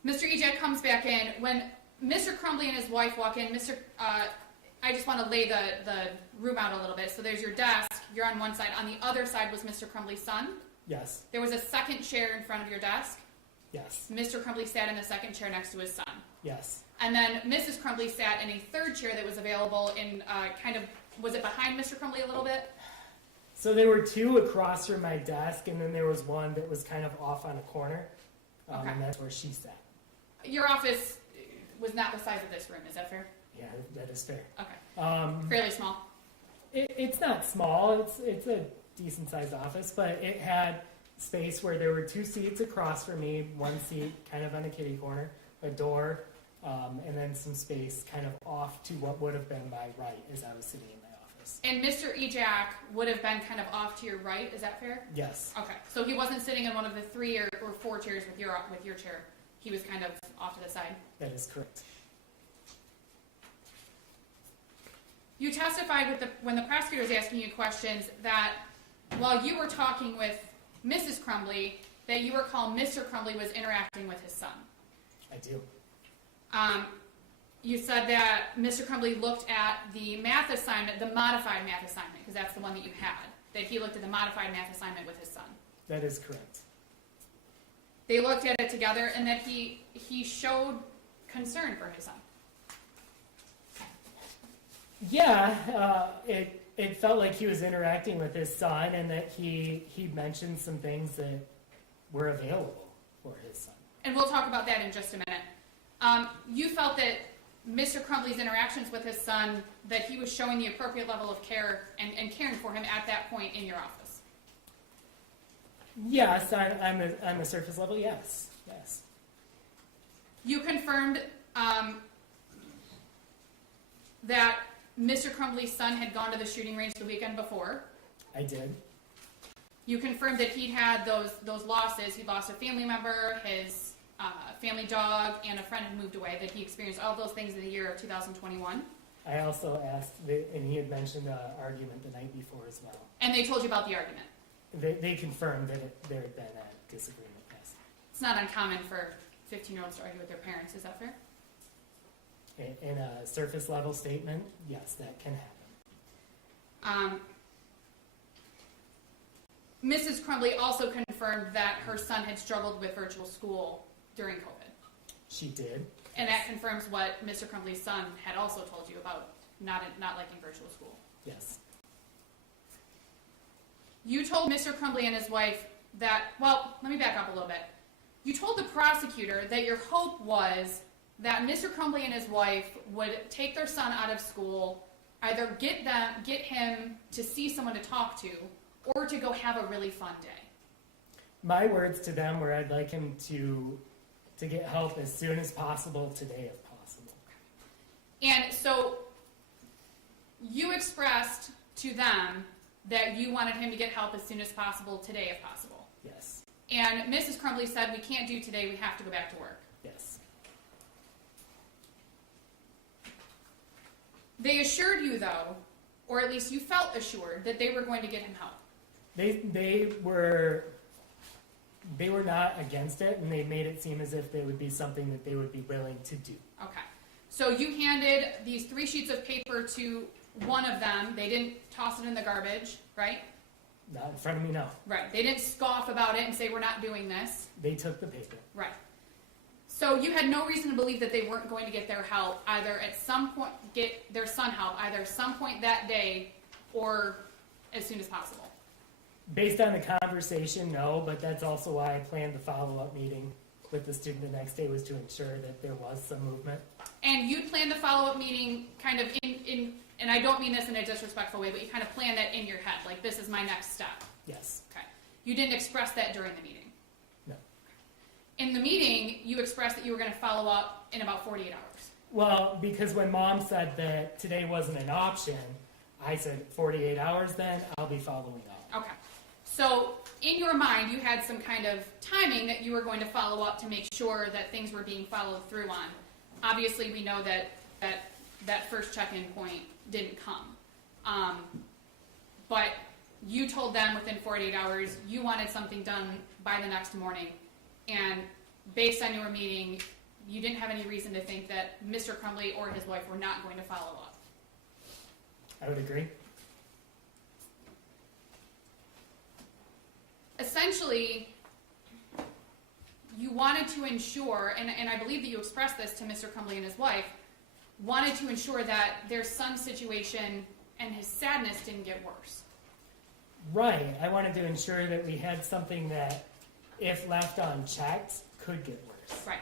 Mr. Ejac comes back in. When Mr. Crumbley and his wife walk in, I just want to lay the room out a little bit. So there's your desk. You're on one side. On the other side was Mr. Crumbley's son. Yes. There was a second chair in front of your desk. Yes. Mr. Crumbley sat in the second chair next to his son. Yes. And then Mrs. Crumbley sat in a third chair that was available in was it behind Mr. Crumbley a little bit? So there were two across from my desk, and then there was one that was kind of off on a corner, Okay. and that's where she sat. Your office was not the size of this room, is that fair? Yeah, that is fair. Okay. Fairly small. It's not small. It's a decent sized office, but it had space where there were two seats across from me, one seat kind of on a kitty corner, a door, and then some space kind of off to what would have been my right as I was sitting in my office. And Mr. Ejac would have been kind of off to your right, is that fair? Yes. Okay. So he wasn't sitting in one of the 3 or 4 chairs with your chair. He was kind of off to the side. That is correct. You testified when the prosecutor was asking you questions that while you were talking with Mrs. Crumbley, that you recall Mr. Crumbley was interacting with his son. I do. You said that Mr. Crumbley looked at the math assignment, the modified math assignment, because that's the one that you had, that he looked at the modified math assignment with his son. That is correct. They looked at it together, and that he showed concern for his son. Yeah, it felt like he was interacting with his son, and that he mentioned some things that were available for his son. And we'll talk about that in just a minute. You felt that Mr. Crumbley's interactions with his son, that he was showing the appropriate level of care and caring for him at that point in your office. Yes, on the surface level, yes. Yes. You confirmed that Mr. Crumbley's son had gone to the shooting range the weekend before. I did. You confirmed that he'd had those losses. He lost a family member, his family dog, and a friend had moved away, that he experienced all those things in the year of 2021. I also asked, and he had mentioned an argument the night before as well. And they told you about the argument. They confirmed that there had been a disagreement, yes. It's not uncommon for 15-year-olds to argue with their parents, is that fair? In a surface level statement, yes, that can happen. Mrs. Crumbley also confirmed that her son had struggled with virtual school during COVID. She did. And that confirms what Mr. Crumbley's son had also told you about not liking virtual school. Yes. You told Mr. Crumbley and his wife that, well, let me back up a little bit. You told the prosecutor that your hope was that Mr. Crumbley and his wife would take their son out of school, either get him to see someone to talk to, or to go have a really fun day. My words to them were I'd like him to get help as soon as possible today if possible. And so you expressed to them that you wanted him to get help as soon as possible today if possible. Yes. And Mrs. Crumbley said, we can't do today, we have to go back to work. Yes. They assured you, though, or at least you felt assured, that they were going to get him help. They were not against it, and they made it seem as if they would be something that they would be willing to do. Okay. So you handed these 3 sheets of paper to one of them. They didn't toss it in the garbage, right? Not in front of me, no. Right. They didn't scoff about it and say, we're not doing this. They took the paper. Right. So you had no reason to believe that they weren't going to get their help, either at some point, get their son help, either some point that day or as soon as possible. Based on the conversation, no, but that's also why I planned the follow-up meeting with the student the next day, was to ensure that there was some movement. And you planned the follow-up meeting kind of in and I don't mean this in a disrespectful way, but you kind of planned that in your head, like this is my next step. Yes. Okay. You didn't express that during the meeting. No. In the meeting, you expressed that you were going to follow up in about 48 hours. Well, because when Mom said that today wasn't an option, I said 48 hours then, I'll be following up. Okay. So in your mind, you had some kind of timing that you were going to follow up to make sure that things were being followed through on. Obviously, we know that first check-in point didn't come. But you told them within 48 hours you wanted something done by the next morning, and based on your meeting, you didn't have any reason to think that Mr. Crumbley or his wife were not going to follow up. I would agree. Essentially, you wanted to ensure, and I believe that you expressed this to Mr. Crumbley and his wife, wanted to ensure that their son's situation and his sadness didn't get worse. Right. I wanted to ensure that we had something that, if left unchecked, could get worse. Right.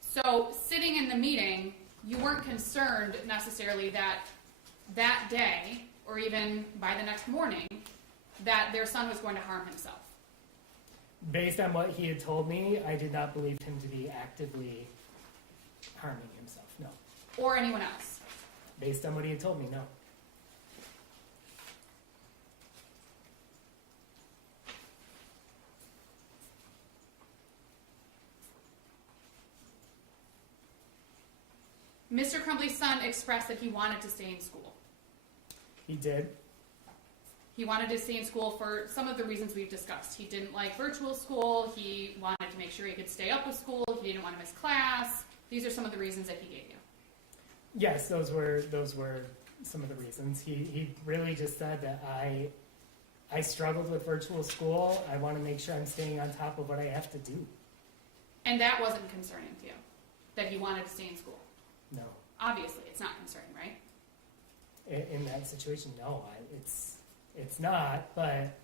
So, sitting in the meeting, you weren't concerned necessarily that day, or even by the next morning, that their son was going to harm himself. Based on what he had told me, I did not believe him to be actively harming himself, no. Or anyone else. Based on what he had told me, no. Mr. Crumbley's son expressed that he wanted to stay in school. He did. He wanted to stay in school for some of the reasons we've discussed. He didn't like virtual school. He wanted to make sure he could stay up with school. He didn't want to miss class. These are some of the reasons that he gave you. Yes, those were some of the reasons. He really just said that I struggled with virtual school. I want to make sure I'm staying on top of what I have to do. And that wasn't concerning to you, that he wanted to stay in school. No. Obviously, it's not concerning, right? In that situation, no. It's not, but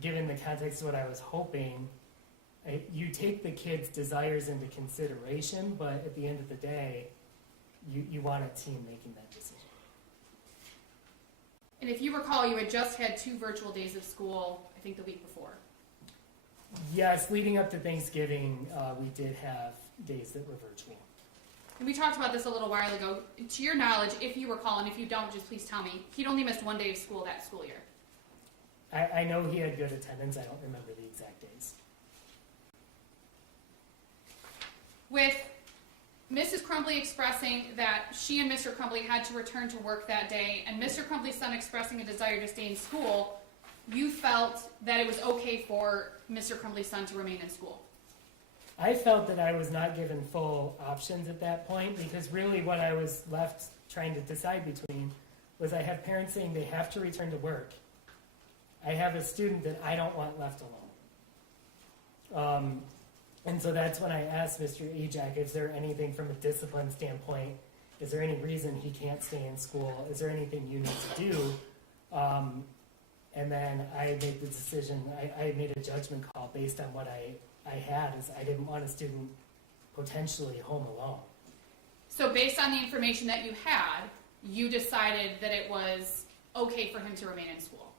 given the context of what I was hoping, you take the kid's desires into consideration, but at the end of the day, you want a team making that decision. And if you recall, you had just had 2 virtual days of school, I think the week before. Yes, leading up to Thanksgiving, we did have days that were virtual. And we talked about this a little while ago. To your knowledge, if you recall, and if you don't, just please tell me, he'd only missed 1 day of school that school year. I know he had good attendance. I don't remember the exact days. With Mrs. Crumbley expressing that she and Mr. Crumbley had to return to work that day, and Mr. Crumbley's son expressing a desire to stay in school, you felt that it was okay for Mr. Crumbley's son to remain in school. I felt that I was not given full options at that point, because really what I was left trying to decide between was I have parents saying they have to return to work. I have a student that I don't want left alone. And so that's when I asked Mr. Ejac, is there anything from a discipline standpoint, is there any reason he can't stay in school? Is there anything you need to do? And then I made the decision, I made a judgment call based on what I had, is I didn't want a student potentially home alone. So based on the information that you had, you decided that it was okay for him to remain in school.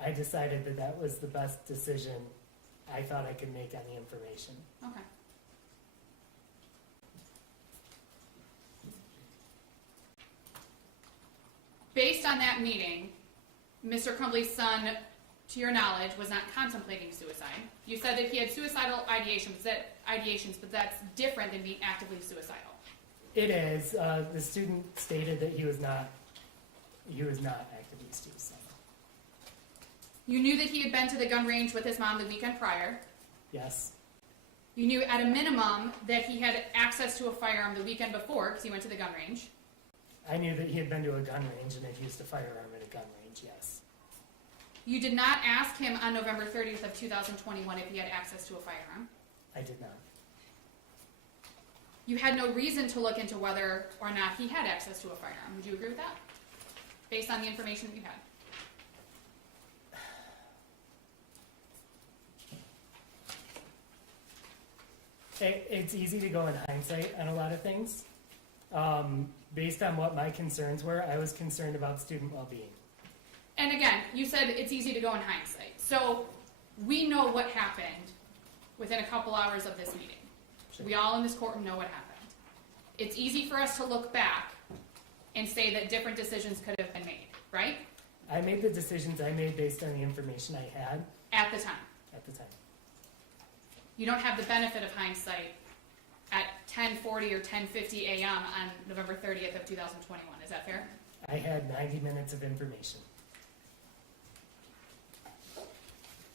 I decided that that was the best decision I thought I could make on the information. Okay. Based on that meeting, Mr. Crumbley's son, to your knowledge, was not contemplating suicide. You said that he had suicidal ideations, but that's different than being actively suicidal. It is. The student stated that he was not actively suicidal. You knew that he had been to the gun range with his mom the weekend prior. Yes. You knew at a minimum that he had access to a firearm the weekend before because he went to the gun range. I knew that he had been to a gun range and had used a firearm at a gun range, yes. You did not ask him on November 30th of 2021 if he had access to a firearm. I did not. You had no reason to look into whether or not he had access to a firearm. Would you agree with that? Based on the information that you had. It's easy to go in hindsight on a lot of things. Based on what my concerns were, I was concerned about student well-being. And again, you said it's easy to go in hindsight. So we know what happened within a couple hours of this meeting. Sure. We all in this courtroom know what happened. It's easy for us to look back and say that different decisions could have been made, right? I made the decisions I made based on the information I had At the time. at the time. You don't have the benefit of hindsight at 10:40 or 10:50 a.m. on November 30th of 2021. Is that fair? I had 90 minutes of information.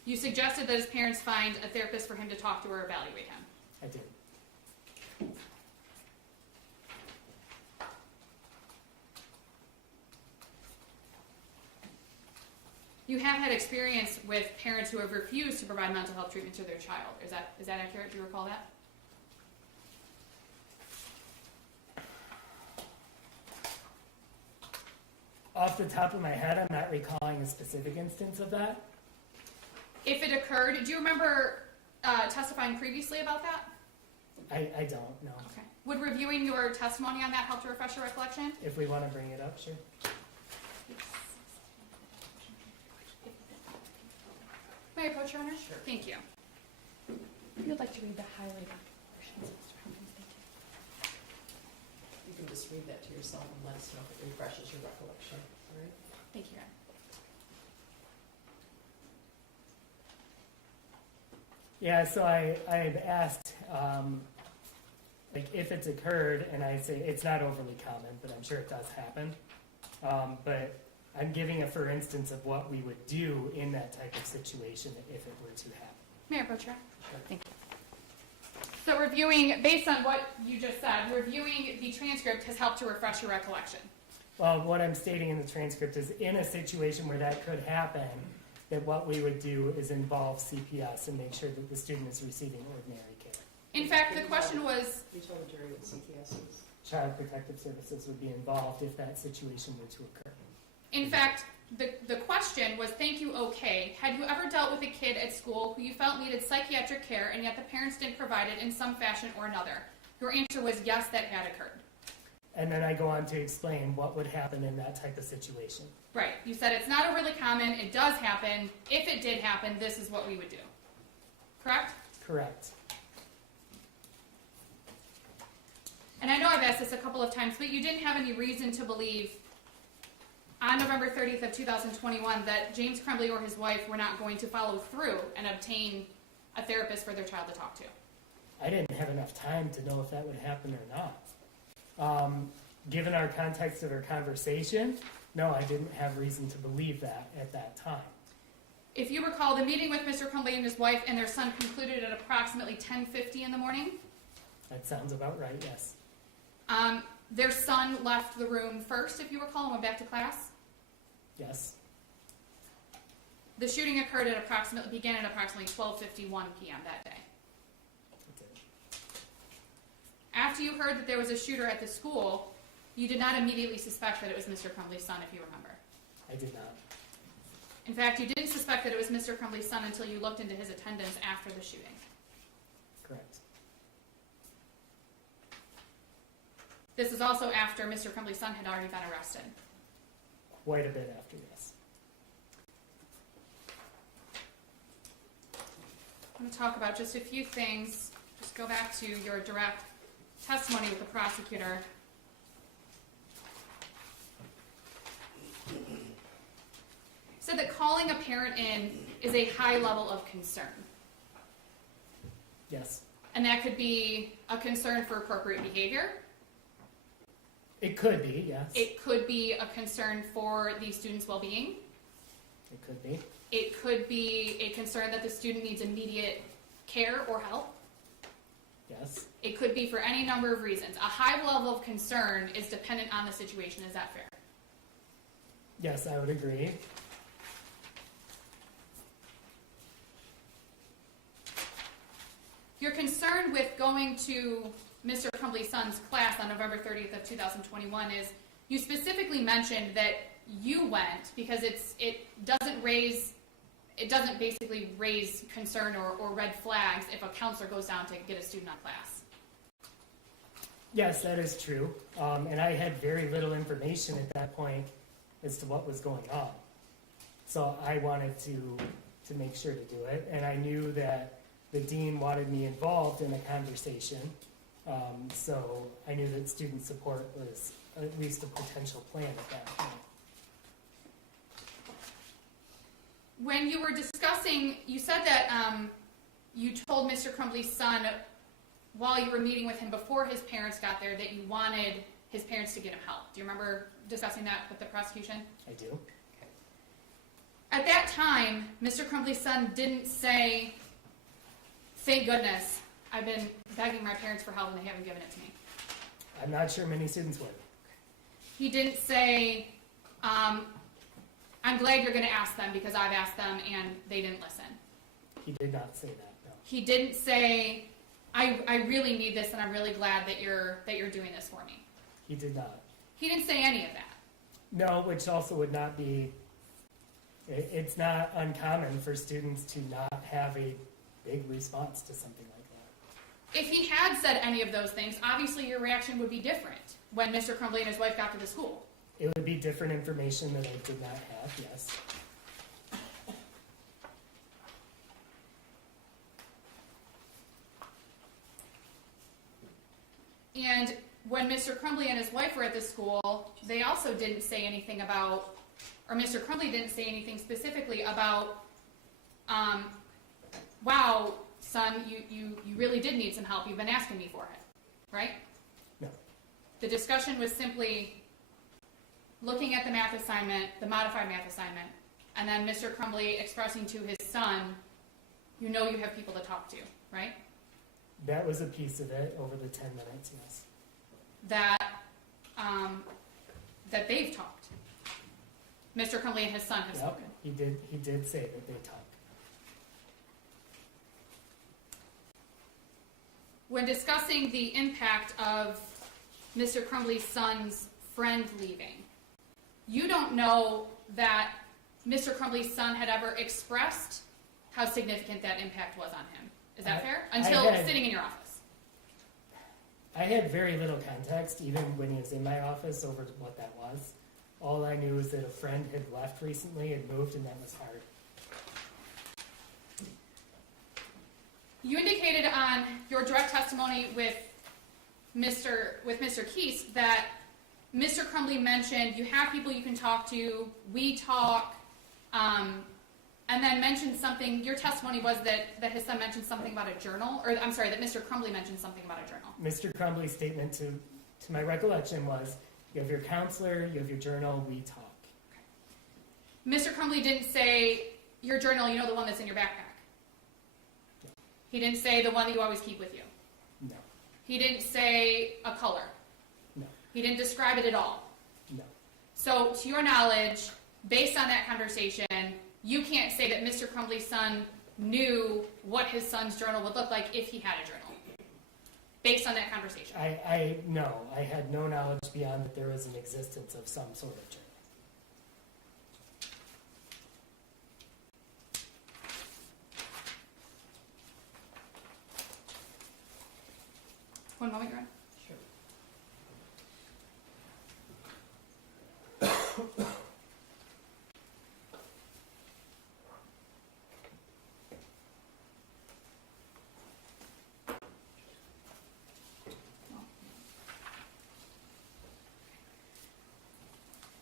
You suggested that his parents find a therapist for him to talk to or evaluate him. I did. You have had experience with parents who have refused to provide mental health treatment to their child. Is that accurate? Do you recall that? Off the top of my head, I'm not recalling a specific instance of that. If it occurred, do you remember testifying previously about that? I don't know. Okay. Would reviewing your testimony on that help to refresh your recollection? If we want to bring it up, sure. May I approach, Your Honor? Sure. Thank you. If you'd like to read the highlighted portions, Mr. Hopkins, thank you. You can just read that to yourself and let us know if it refreshes your recollection, all right? Thank you, Your Honor. Yeah, so I had asked, like, if it's occurred, and I say it's not overly common, but I'm sure it does happen. But I'm giving a for instance of what we would do in that type of situation if it were to happen. May I approach, Your Honor? Sure. Thank you. So reviewing, based on what you just said, reviewing the transcript has helped to refresh your recollection. Well, what I'm stating in the transcript is in a situation where that could happen, that what we would do is involve CPS and make sure that the student is receiving ordinary care. In fact, the question was, You told the jury what CPS is. Child Protective Services would be involved if that situation were to occur. in fact, the question was, thank you, okay. Had you ever dealt with a kid at school who you felt needed psychiatric care and yet the parents didn't provide it in some fashion or another? Your answer was yes, that had occurred. And then I go on to explain what would happen in that type of situation. Right. You said it's not overly common. It does happen. If it did happen, this is what we would do. Correct? Correct. And I know I've asked this a couple of times, but you didn't have any reason to believe on November 30th of 2021 that James Crumbley or his wife were not going to follow through and obtain a therapist for their child to talk to. I didn't have enough time to know if that would happen or not. Given our context of our conversation, no, I didn't have reason to believe that at that time. If you recall, the meeting with Mr. Crumbley and his wife and their son concluded at approximately 10:50 in the morning. That sounds about right, yes. Their son left the room first, if you recall, and went back to class. Yes. The shooting occurred at began at approximately 12:51 p.m. that day. It did. After you heard that there was a shooter at the school, you did not immediately suspect that it was Mr. Crumbley's son, if you remember. I did not. In fact, you didn't suspect that it was Mr. Crumbley's son until you looked into his attendance after the shooting. Correct. This is also after Mr. Crumbley's son had already been arrested. Quite a bit after, yes. I'm going to talk about just a few things. Just go back to your direct testimony with the prosecutor. Said that calling a parent in is a high level of concern. Yes. And that could be a concern for appropriate behavior. It could be, yes. It could be a concern for the student's well-being. It could be. It could be a concern that the student needs immediate care or help. Yes. It could be for any number of reasons. A high level of concern is dependent on the situation. Is that fair? Yes, I would agree. You're concerned with going to Mr. Crumbley's son's class on November 30th of 2021 is you specifically mentioned that you went because it doesn't basically raise concern or red flags if a counselor goes down to get a student on class. Yes, that is true. And I had very little information at that point as to what was going on. So I wanted to make sure to do it. And I knew that the dean wanted me involved in a conversation. So I knew that student support was at least a potential plan at that point. When you were discussing, you said that you told Mr. Crumbley's son while you were meeting with him before his parents got there, that you wanted his parents to get him help. Do you remember discussing that with the prosecution? I do. At that time, Mr. Crumbley's son didn't say, "Thank goodness, I've been begging my parents for help and they haven't given it to me." I'm not sure many students would. He didn't say, "I'm glad you're going to ask them because I've asked them and they didn't listen." He did not say that, no. He didn't say, I really need this and I'm really glad that you're doing this for me." He did not. He didn't say any of that. No, which also would not be, it's not uncommon for students to not have a big response to something like that. If he had said any of those things, obviously your reaction would be different when Mr. Crumbley and his wife got to the school. It would be different information that I did not have, yes. And when Mr. Crumbley and his wife were at the school, they also didn't say anything about, or Mr. Crumbley didn't say anything specifically about, wow, son, you really did need some help. You've been asking me for it, right? No. The discussion was simply looking at the math assignment, the modified math assignment, and then Mr. Crumbley expressing to his son, you know you have people to talk to, right? That was a piece of it over the 10 minutes, yes. That they've talked. Mr. Crumbley and his son have Yep, spoken. he did say that they talked. When discussing the impact of Mr. Crumbley's son's friend leaving, you don't know that Mr. Crumbley's son had ever expressed how significant that impact was on him. Is that fair? Until sitting in your office. I had very little context, even when he was in my office, over what that was. All I knew was that a friend had left recently, had moved, and that was hard. You indicated on your direct testimony with Mr. Keese that Mr. Crumbley mentioned you have people you can talk to, we talk, and then mentioned something. Your testimony was that his son mentioned something about a journal, or I'm sorry, that Mr. Crumbley mentioned something about a journal. Mr. Crumbley's statement to my recollection was, you have your counselor, you have your journal, we talk. Mr. Crumbley didn't say your journal, you know, the one that's in your backpack. No. He didn't say the one that you always keep with you. No. He didn't say a color. No. He didn't describe it at all. No. So, to your knowledge, based on that conversation, you can't say that Mr. Crumbley's son knew what his son's journal would look like if he had a journal, based on that conversation. No, I had no knowledge beyond that there was an existence of some sort of journal. One moment, you're on. Sure.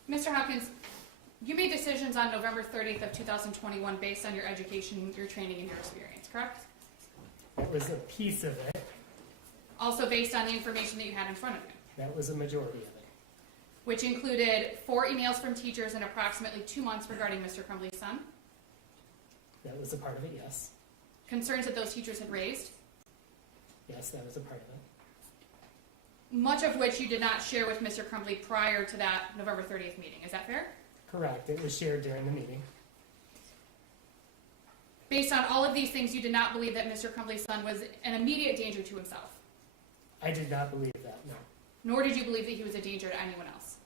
Mr. Hopkins, you made decisions on November 30th of 2021 based on your education, your training, and your experience, correct? That was a piece of it. Also based on the information that you had in front of you, That was a majority of it. which included 4 emails from teachers in approximately 2 months regarding Mr. Crumbley's son, That was a part of it, yes. concerns that those teachers had raised, Yes, that was a part of it. much of which you did not share with Mr. Crumbley prior to that November 30th meeting. Is that fair? Correct. It was shared during the meeting. Based on all of these things, you did not believe that Mr. Crumbley's son was an immediate danger to himself, I did not believe that, no. nor did you believe that he was a danger to anyone else.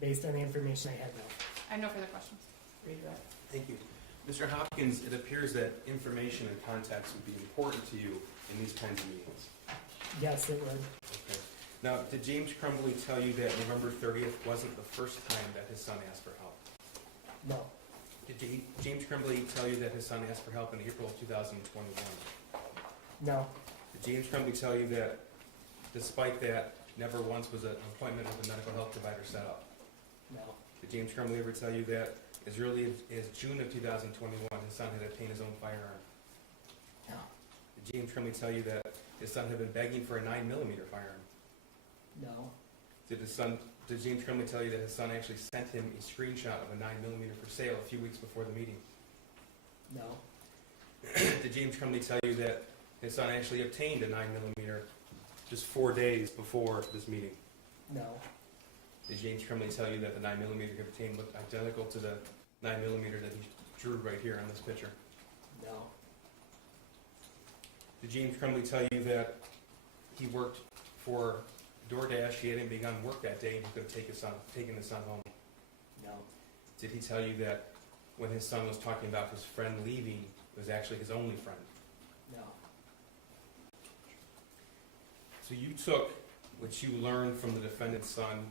Based on the information I had, no. I have no further questions. Read that. Thank you. Mr. Hopkins, it appears that information and context would be important to you in these kinds of meetings. Yes, it would. Okay. Now, did James Crumbley tell you that November 30th wasn't the first time that his son asked for help? No. Did James Crumbley tell you that his son asked for help in April of 2021? No. Did James Crumbley tell you that despite that, never once was an appointment with a medical health provider set up? No. Did James Crumbley ever tell you that as early as June of 2021, his son had obtained his own firearm? No. Did James Crumbley tell you that his son had been begging for a 9mm firearm. No. Did James Crumbley tell you that his son actually sent him a screenshot of a 9mm for sale a few weeks before the meeting? No. Did James Crumbley tell you that his son actually obtained a 9mm just 4 days before this meeting? No. Did James Crumbley tell you that the 9mm he obtained looked identical to the 9mm that he drew right here on this picture? No. Did James Crumbley tell you that he worked for DoorDash, he hadn't begun work that day, and he could have taken his son home? No. Did he tell you that when his son was talking about his friend leaving, it was actually his only friend? No. So you took what you learned from the defendant's son,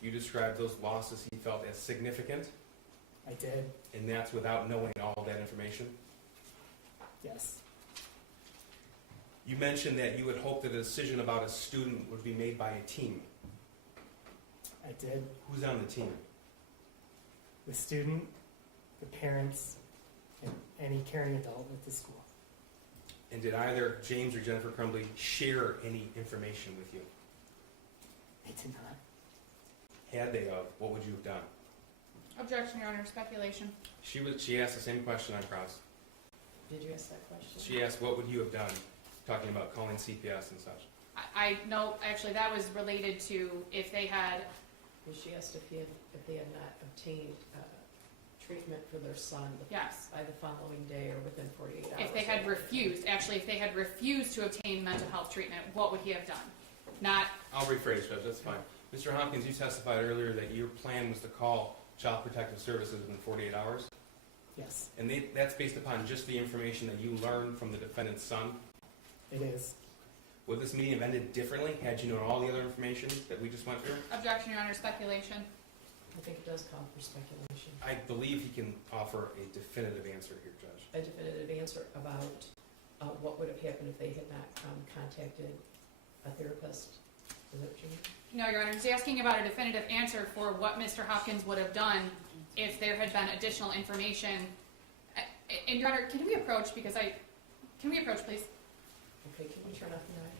you described those losses he felt as significant, I did. and that's without knowing all that information? Yes. You mentioned that you would hope that a decision about a student would be made by a team. I did. Who's on the team? The student, the parents, and any caring adult at the school. And did either James or Jennifer Crumbley share any information with you? They did not. Had they of, what would you have done? Objection, Your Honor, speculation. She asked the same question on cross. Did you ask that question? She asked, what would you have done? Talking about calling CPS and such. No, actually, that was related to if they had, Well, she asked if they had not obtained treatment for their son yes, by the following day or within 48 hours. if they had refused, actually, if they had refused to obtain mental health treatment, what would he have done? Not, I'll rephrase, Judge, that's fine. Mr. Hopkins, you testified earlier that your plan was to call Child Protective Services within 48 hours, Yes, and that's based upon just the information that you learned from the defendant's son. it is. Would this meeting have ended differently had you known all the other information that we just went through? objection, Your Honor, speculation. I think it does call for speculation. I believe he can offer a definitive answer here, Judge. A definitive answer about what would have happened if they had not contacted a therapist. Is that what you mean? No, Your Honor, he's asking about a definitive answer for what Mr. Hopkins would have done if there had been additional information. And Your Honor, can we approach, can we approach, please? Okay, can you turn off the audio?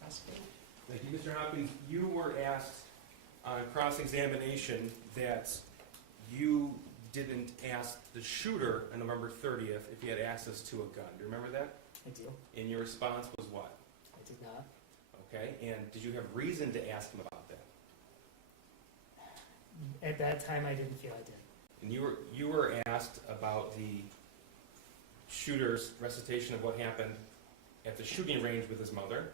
Prosecutor? Thank you, Mr. Hopkins. You were asked on cross-examination that you didn't ask the shooter on November 30th if he had access to a gun. Do you remember that? I do. And your response was what? I did not. Okay, and did you have reason to ask him about that? At that time, I didn't feel I did. And you were asked about the shooter's recitation of what happened at the shooting range with his mother.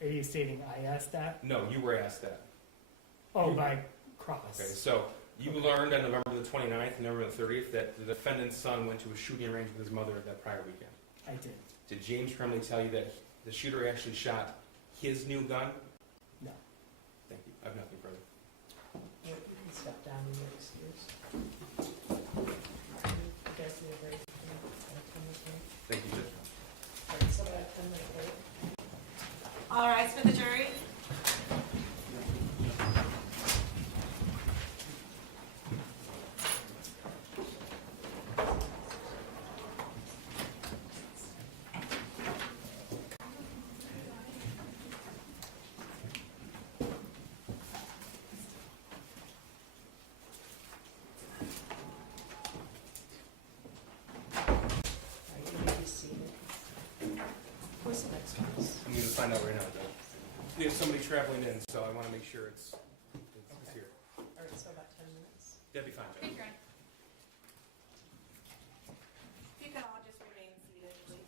Are you stating I asked that? No, you were asked that. Oh, by cross. Okay, so you Okay. learned on November the 29th and November the 30th that the defendant's son went to a shooting range with his mother that prior weekend. I did. Did James Crumbley tell you that the shooter actually shot his new gun? No. Thank you. I have nothing further. You can step down in your excuse. You guys need a break? Thank you, Judge. All right, so about 10 minutes break. All rise for the jury. All right, you may be seated. this next one? I'm gonna find out right now, Joe. We have somebody traveling in, so I wanna make sure it's here. All right, so about 10 minutes. That'd be fine, Joe. Thank you, Ryan. If you could all just remain seated, please.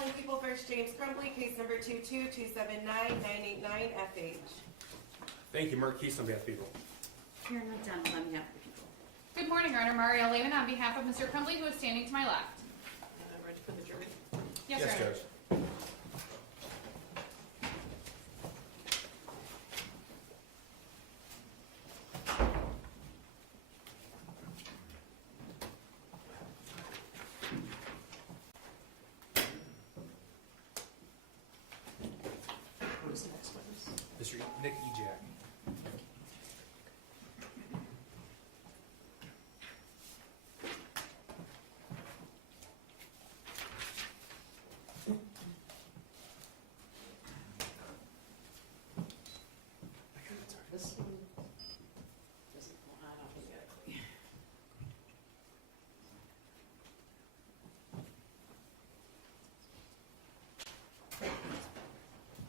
calling People vs. James Crumbley, case number 22279-989-FH. Thank you, Mark Keith, on behalf of people. Karen McDonald on behalf of the people. Good morning, Your Honor. Mario Lehman on behalf of Mr. Crumbley, who is standing to my left. Ready for the jury? Yes, Your Honor. Judge. Who's the next witness? Mr. Nick Ejac. This one doesn't, well, I don't think I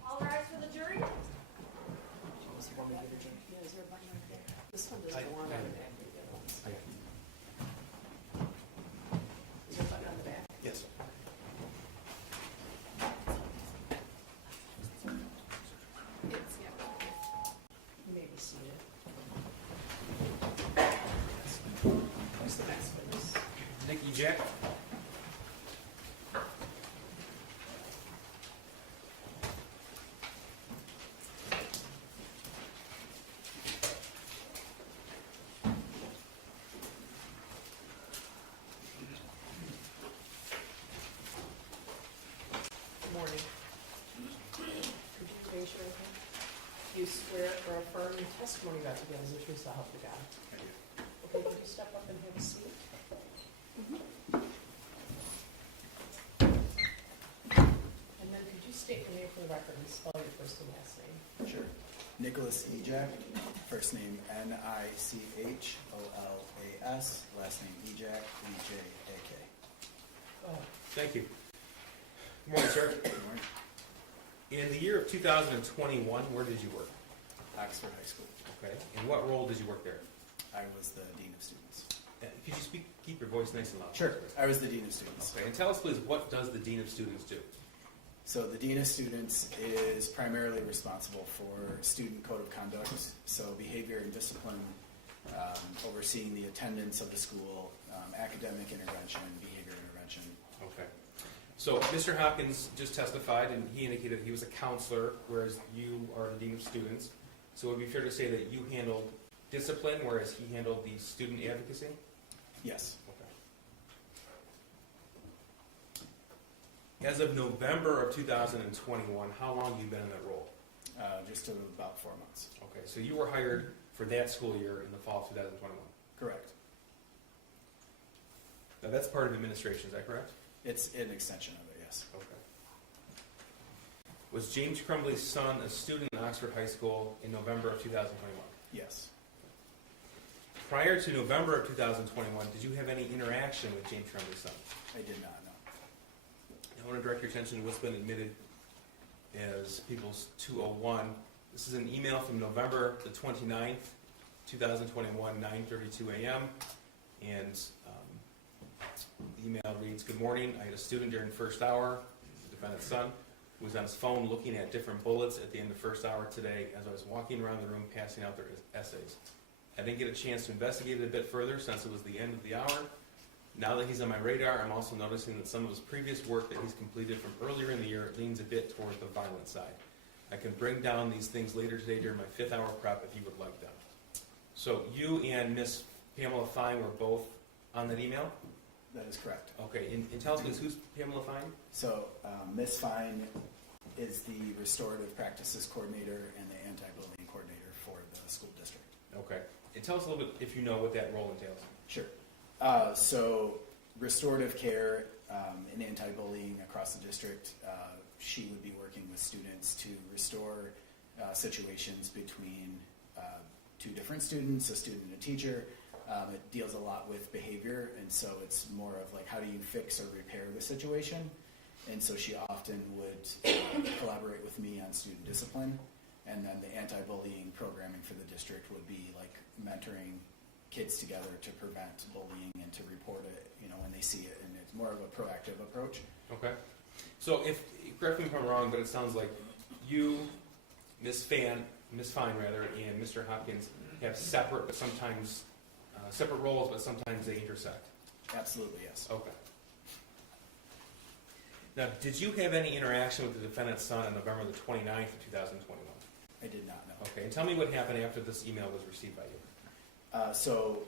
All rise for the jury. Yeah, is there a button right there? This one doesn't go on the back of the other ones. Is there a button on the back? Yes. It's, yeah. You may be seated. Who's the next witness? Nick Ejac. Good morning. Could you raise your right hand? Do you swear or affirm the testimony about to give is the truth so help you God? Okay, could you step up and have a seat? And then could you state your name for the record and spell your first and last name? Sure. Nicholas Ejac, first name Nicholas, last name Ejac, E-J-A-K. Go ahead. Thank you. Good morning, sir. Good morning. In the year of 2021, where did you work? Oxford High School. Okay. And what role did you work there? I was the Dean of Students. Could you keep your voice nice and loud? Sure. I was the Dean of Students. Okay. And tell us, please, what does the Dean of Students do? So the Dean of Students is primarily responsible for student code of conduct, so behavior and discipline, overseeing the attendance of the school, academic intervention, behavior intervention. Okay. So Mr. Hopkins just testified, and he indicated he was a counselor, whereas you are the Dean of Students. So it would be fair to say that you handled discipline, whereas he handled the student advocacy? Yes. Okay. As of November of 2021, how long have you been in that role? Just about 4 months. Okay, so you were hired for that school year in the fall of 2021. Correct. Now that's part of administration, is that correct? It's an extension of it, yes. Okay. Was James Crumbley's son a student in Oxford High School in November of 2021? Yes. Prior to November of 2021, did you have any interaction with James Crumbley's son? I did not know. I want to direct your attention to what's been admitted as People's 201. This is an email from November the 29th, 2021, 9:32 a.m. And the email reads, "Good morning. I had a student during first hour, the defendant's son, who was on his phone looking at different bullets at the end of first hour today as I was walking around the room passing out their essays. I didn't get a chance to investigate it a bit further since it was the end of the hour. Now that he's on my radar, I'm also noticing that some of his previous work that he's completed from earlier in the year leans a bit toward the violent side. I can bring down these things later today during my 5th hour prep if you would like them." So you and Miss Pamela Fine were both on that email? That is correct. Okay, and tell us, please, who's Pamela Fine? So Ms. Fine is the restorative practices coordinator and the anti-bullying coordinator for the school district. Okay. And tell us a little bit, if you know, what that role entails. Sure. So restorative care and anti-bullying across the district, she would be working with students to restore situations between two different students, a student and a teacher. It deals a lot with behavior, and so it's more of like, how do you fix or repair the situation? And so she often would collaborate with me on student discipline, and then the anti-bullying programming for the district would be like mentoring kids together to prevent bullying and to report it, when they see it, and it's more of a proactive approach. Okay. So if, correct me if I'm wrong, but it sounds like you, Miss Fine rather, and Mr. Hopkins have separate, but sometimes, separate roles, but sometimes they intersect. Absolutely, yes. Okay. Now, did you have any interaction with the defendant's son on November the 29th of 2021? I did not know. Okay, and tell me what happened after this email was received by you. So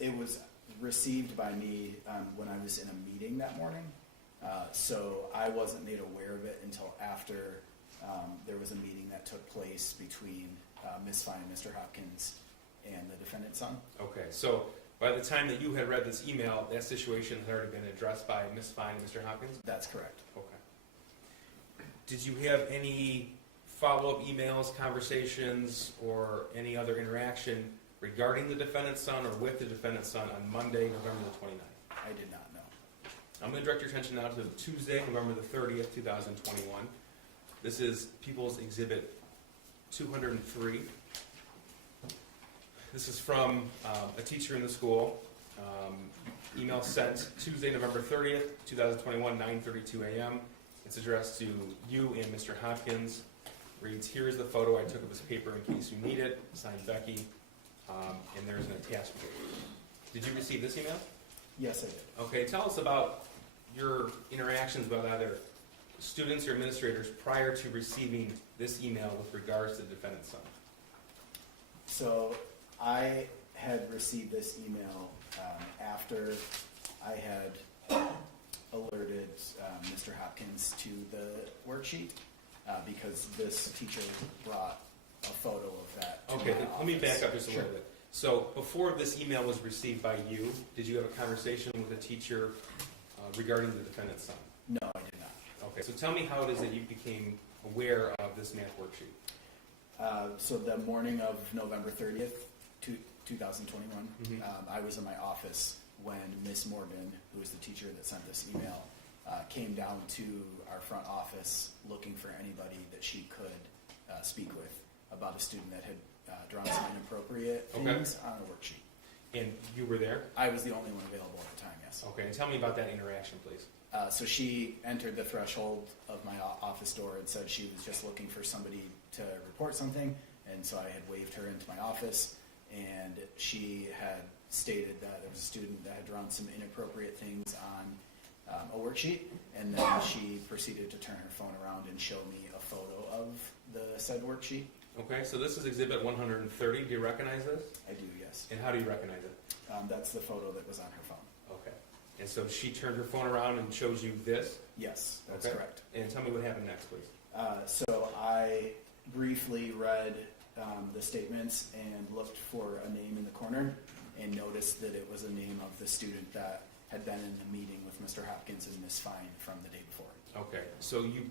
it was received by me when I was in a meeting that morning. So I wasn't made aware of it until after there was a meeting that took place between Ms. Fine, Mr. Hopkins, and the defendant's son. Okay, so by the time that you had read this email, that situation had already been addressed by Ms. Fine and Mr. Hopkins? That's correct. Okay. Did you have any follow-up emails, conversations, or any other interaction regarding the defendant's son or with the defendant's son on Monday, November the 29th? I did not know. I'm going to direct your attention now to Tuesday, November the 30th, 2021. This is People's Exhibit 203. This is from a teacher in the school. Email sent Tuesday, November 30th, 2021, 9:32 a.m. It's addressed to you and Mr. Hopkins. Reads, "Here is the photo I took of his paper in case you need it. Signed, Becky." And there's an attachment. Did you receive this email? Yes, I did. Okay, tell us about your interactions with either students or administrators prior to receiving this email with regards to the defendant's son. So I had received this email after I had alerted Mr. Hopkins to the worksheet because this teacher brought a photo of that to Okay, my let me office. back up just a Sure. little bit. So before this email was received by you, did you have a conversation with the teacher regarding the defendant's son? No, I did not. Okay, so tell me how it is that you became aware of this math worksheet. So the morning of November 30th, 2021, Mhm. I was in my office when Miss Morgan, who was the teacher that sent this email, came down to our front office looking for anybody that she could speak with about a student that had drawn some inappropriate Okay. things on a worksheet. And you were there? I was the only one available at the time, yes. Okay, and tell me about that interaction, please. So she entered the threshold of my office door and said she was just looking for somebody to report something, and so I had waved her into my office, and she had stated that there was a student that had drawn some inappropriate things on a worksheet, and then she proceeded to turn her phone around and show me a photo of the said worksheet. Okay, so this is Exhibit 130. Do you recognize this? I do, yes. And how do you recognize it? That's the photo that was on her phone. Okay. And so she turned her phone around and shows you this? Yes, that's Okay. correct. And tell me what happened next, please. So I briefly read the statements and looked for a name in the corner and noticed that it was a name of the student that had been in the meeting with Mr. Hopkins and Ms. Fine from the day before. Okay, so you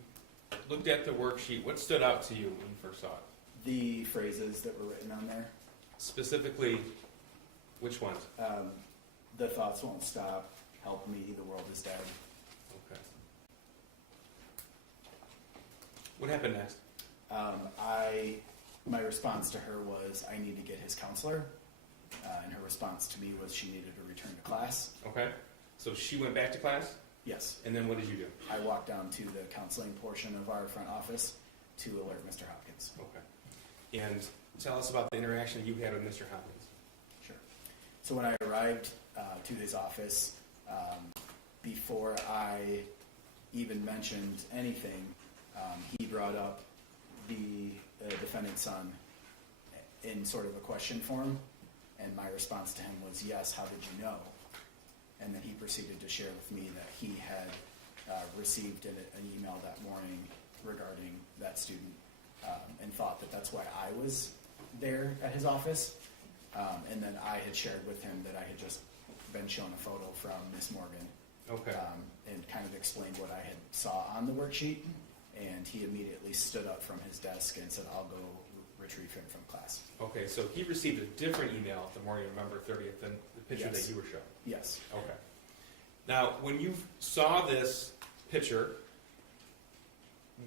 looked at the worksheet. What stood out to you when you first saw it? The phrases that were written on there, Specifically, which ones? the thoughts won't stop, help me, the world is dead. Okay. What happened next? My response to her was, I need to get his counselor. And her response to me was she needed to return to class. Okay. So she went back to class, Yes. and then what did you do? I walked down to the counseling portion of our front office to alert Mr. Hopkins. Okay. And tell us about the interaction you had with Mr. Hopkins. Sure. So when I arrived to his office, before I even mentioned anything, he brought up the defendant's son in sort of a question form, and my response to him was, yes, how did you know? And then he proceeded to share with me that he had received an email that morning regarding that student and thought that that's why I was there at his office. And then I had shared with him that I had just been shown a photo from Miss Morgan Okay. and kind of explained what I had saw on the worksheet. And he immediately stood up from his desk and said, I'll go retrieve him from class. Okay, so he received a different email the morning of November 30th than the picture Yes. that you were shown. Yes. Okay. Now, when you saw this picture,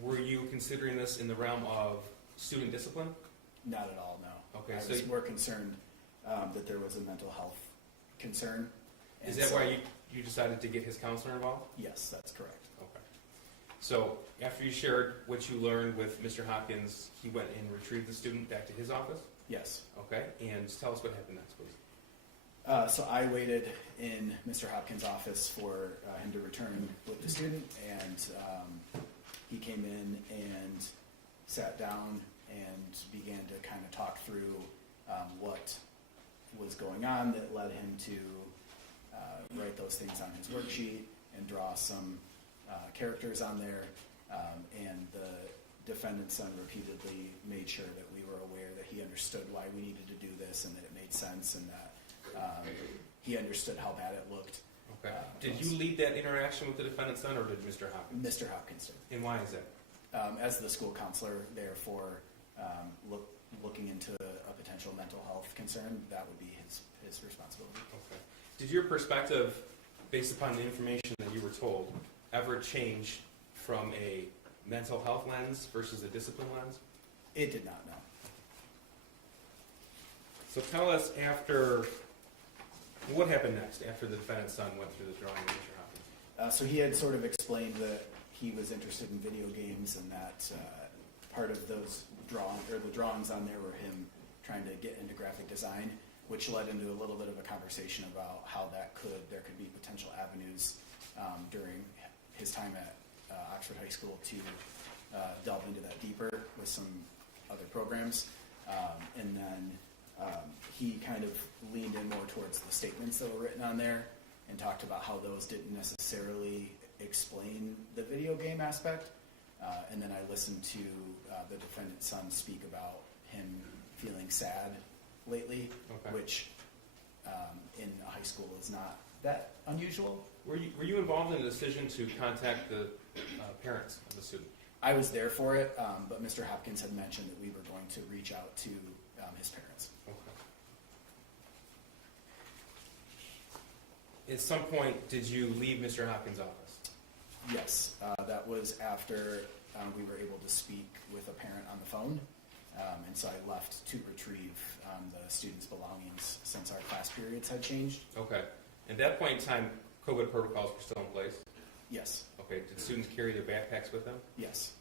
were you considering this in the realm of student discipline? Not at all, no. Okay, I so was more concerned that there was a mental health concern. is And that so- why you decided to get his counselor involved? Yes, that's correct. Okay. So after you shared what you learned with Mr. Hopkins, he went and retrieved the student back to his office? Yes. Okay, and tell us what happened next, please. So I waited in Mr. Hopkins' office for him to return with the student, and he came in and sat down and began to kind of talk through what was going on that led him to write those things on his worksheet and draw some characters on there. And the defendant's son repeatedly made sure that we were aware that he understood why we needed to do this and that it made sense and that he understood how bad it looked. Okay. Did you lead that interaction with the defendant's son, or did Mr. Hopkins? Mr. Hopkins did. And why is that? As the school counselor, therefore, looking into a potential mental health concern, that would be his responsibility. Okay. Did your perspective, based upon the information that you were told, ever change from a mental health lens versus a discipline lens? It did not, no. So tell us what happened next after the defendant's son went through the drawing with Mr. Hopkins? So he had sort of explained that he was interested in video games and that part of those the drawings on there were him trying to get into graphic design, which led into a little bit of a conversation about how there could be potential avenues during his time at Oxford High School to delve into that deeper with some other programs. And then he kind of leaned in more towards the statements that were written on there and talked about how those didn't necessarily explain the video game aspect. And then I listened to the defendant's son speak about him feeling sad lately, Okay. which in a high school is not that unusual. Were you involved in the decision to contact the parents of the student? I was there for it, but Mr. Hopkins had mentioned that we were going to reach out to his parents. Okay. At some point, did you leave Mr. Hopkins' office? Yes, that was after we were able to speak with a parent on the phone, and so I left to retrieve the students' belongings since our class periods had changed. Okay. At that point in time, COVID protocols were still in place? Yes, Okay. Did students carry their backpacks with them? yes,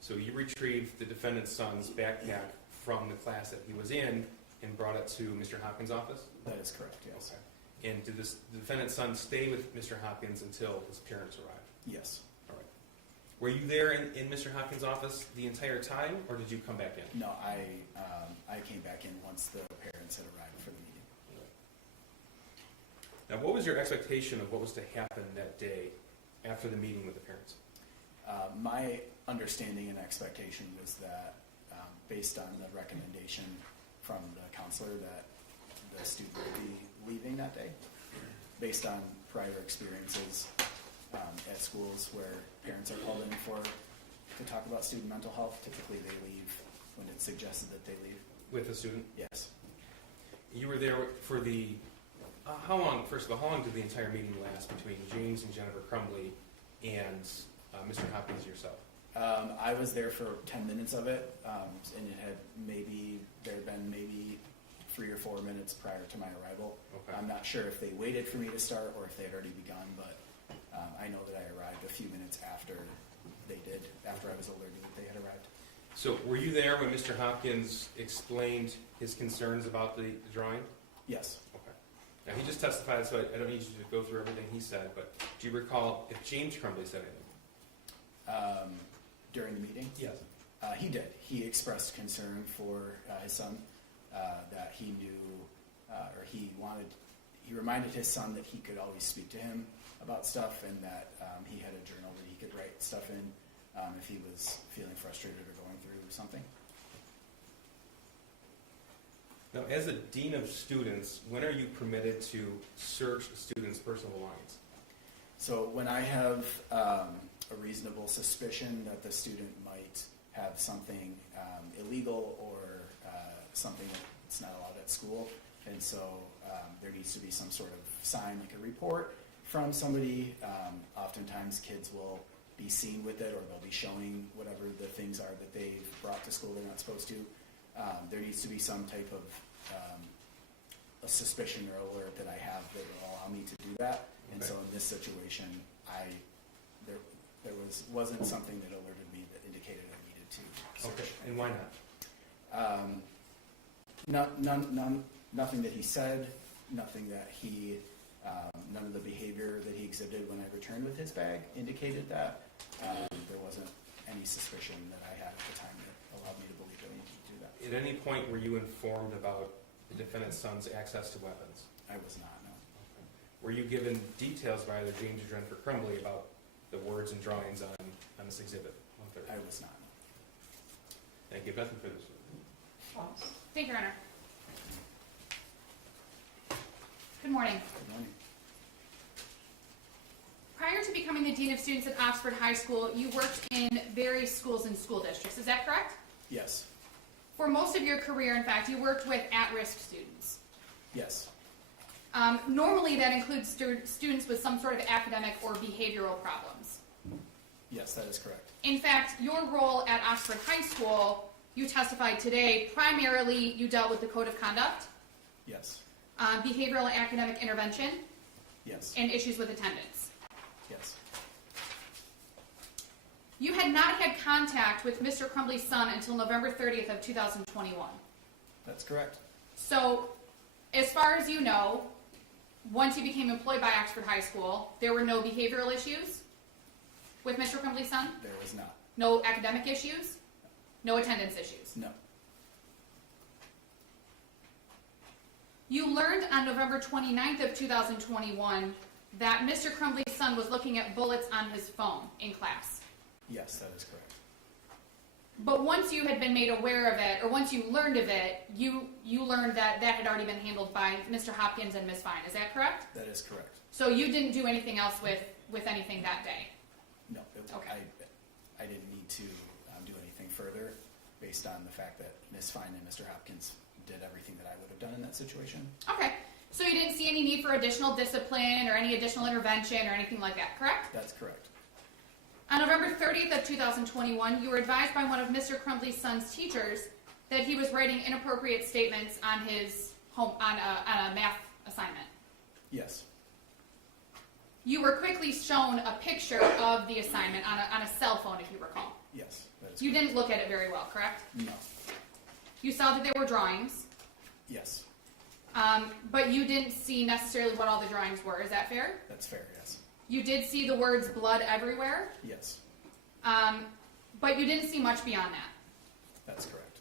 So you retrieved the defendant's son's backpack from the class that he was in and brought it to Mr. Hopkins' office? that is correct, yes. Okay. And did the defendant's son stay with Mr. Hopkins until his parents arrived? Yes. All right. Were you there in Mr. Hopkins' office the entire time, or did you come back in? No, I came back in once the parents had arrived for the meeting. Now, what was your expectation of what was to happen that day after the meeting with the parents? My understanding and expectation was that, based on the recommendation from the counselor, that the student would be leaving that day, based on prior experiences at schools where parents are called in to talk about student mental health. Typically, they leave when it's suggested that they leave. With the student? Yes. You were there for the, how long did the entire meeting last between James and Jennifer Crumbley and Mr. Hopkins yourself? I was there for 10 minutes of it, and there had been maybe 3 or 4 minutes prior to my arrival. Okay. I'm not sure if they waited for me to start or if they had already begun, but I know that I arrived a few minutes after they did, after I was alerted that they had arrived. So were you there when Mr. Hopkins explained his concerns about the drawing? Yes. Okay. Now, he just testified, so I don't need you to go through everything he said, but do you recall if James Crumbley said anything? During the meeting? Yes. He did. He expressed concern for his son, that he knew, or he reminded his son that he could always speak to him about stuff, and that he had a journal that he could write stuff in if he was feeling frustrated or going through something. Now, as a dean of students, when are you permitted to search a student's personal belongings? So when I have a reasonable suspicion that the student might have something illegal or something that's not allowed at school, and so there needs to be some sort of sign, like a report from somebody. Oftentimes kids will be seen with it, or they'll be showing whatever the things are that they've brought to school they're not supposed to. There needs to be some type of a suspicion or alert that I have that will allow me to do that. And Okay. so in this situation, There wasn't something that alerted me that indicated I needed to search. Okay, and why not? Nothing that he said, nothing that none of the behavior that he exhibited when I returned with his bag indicated that. There wasn't any suspicion that I had at the time that allowed me to believe that I needed to do that. At any point were you informed about the defendant's son's access to weapons? I was not, no. Were you given details by either James or Jennifer Crumbley about the words and drawings on this exhibit? I was not, no. Thank you. Nothing further. Ross? Thank you, Your Honor. Good morning. Good morning. Prior to becoming the Dean of Students at Oxford High School, you worked in various schools and school districts. Is that correct? Yes. For most of your career, in fact, you worked with at-risk students. Yes. Normally, that includes students with some sort of academic or behavioral problems. Yes, that is correct. In fact, your role at Oxford High School, you testified today, primarily you dealt with the code of conduct, Yes. behavioral and academic intervention, Yes. and issues with attendance. Yes. You had not had contact with Mr. Crumbley's son until November 30th of 2021. That's correct. So, as far as you know, once you became employed by Oxford High School, there were no behavioral issues with Mr. Crumbley's son? There was not. No academic issues? No attendance issues? No. You learned on November 29th of 2021 that Mr. Crumbley's son was looking at bullets on his phone in class. Yes, that is correct. But once you had been made aware of it, or once you learned of it, you learned that that had already been handled by Mr. Hopkins and Ms. Fine. Is that correct? That is correct. So you didn't do anything else with anything that day? No. Okay. I didn't need to do anything further based on the fact that Ms. Fine and Mr. Hopkins did everything that I would have done in that situation. Okay. So you didn't see any need for additional discipline or any additional intervention or anything like that, correct? That's correct. On November 30th of 2021, you were advised by one of Mr. Crumbley's son's teachers that he was writing inappropriate statements on his on a math assignment. Yes. You were quickly shown a picture of the assignment on a cell phone, if you recall. Yes, that is You correct. didn't look at it very well, correct? No. You saw that there were drawings, Yes. but you didn't see necessarily what all the drawings were. Is that fair? That's fair, yes. You did see the words blood everywhere, Yes, but you didn't see much beyond that. that's correct.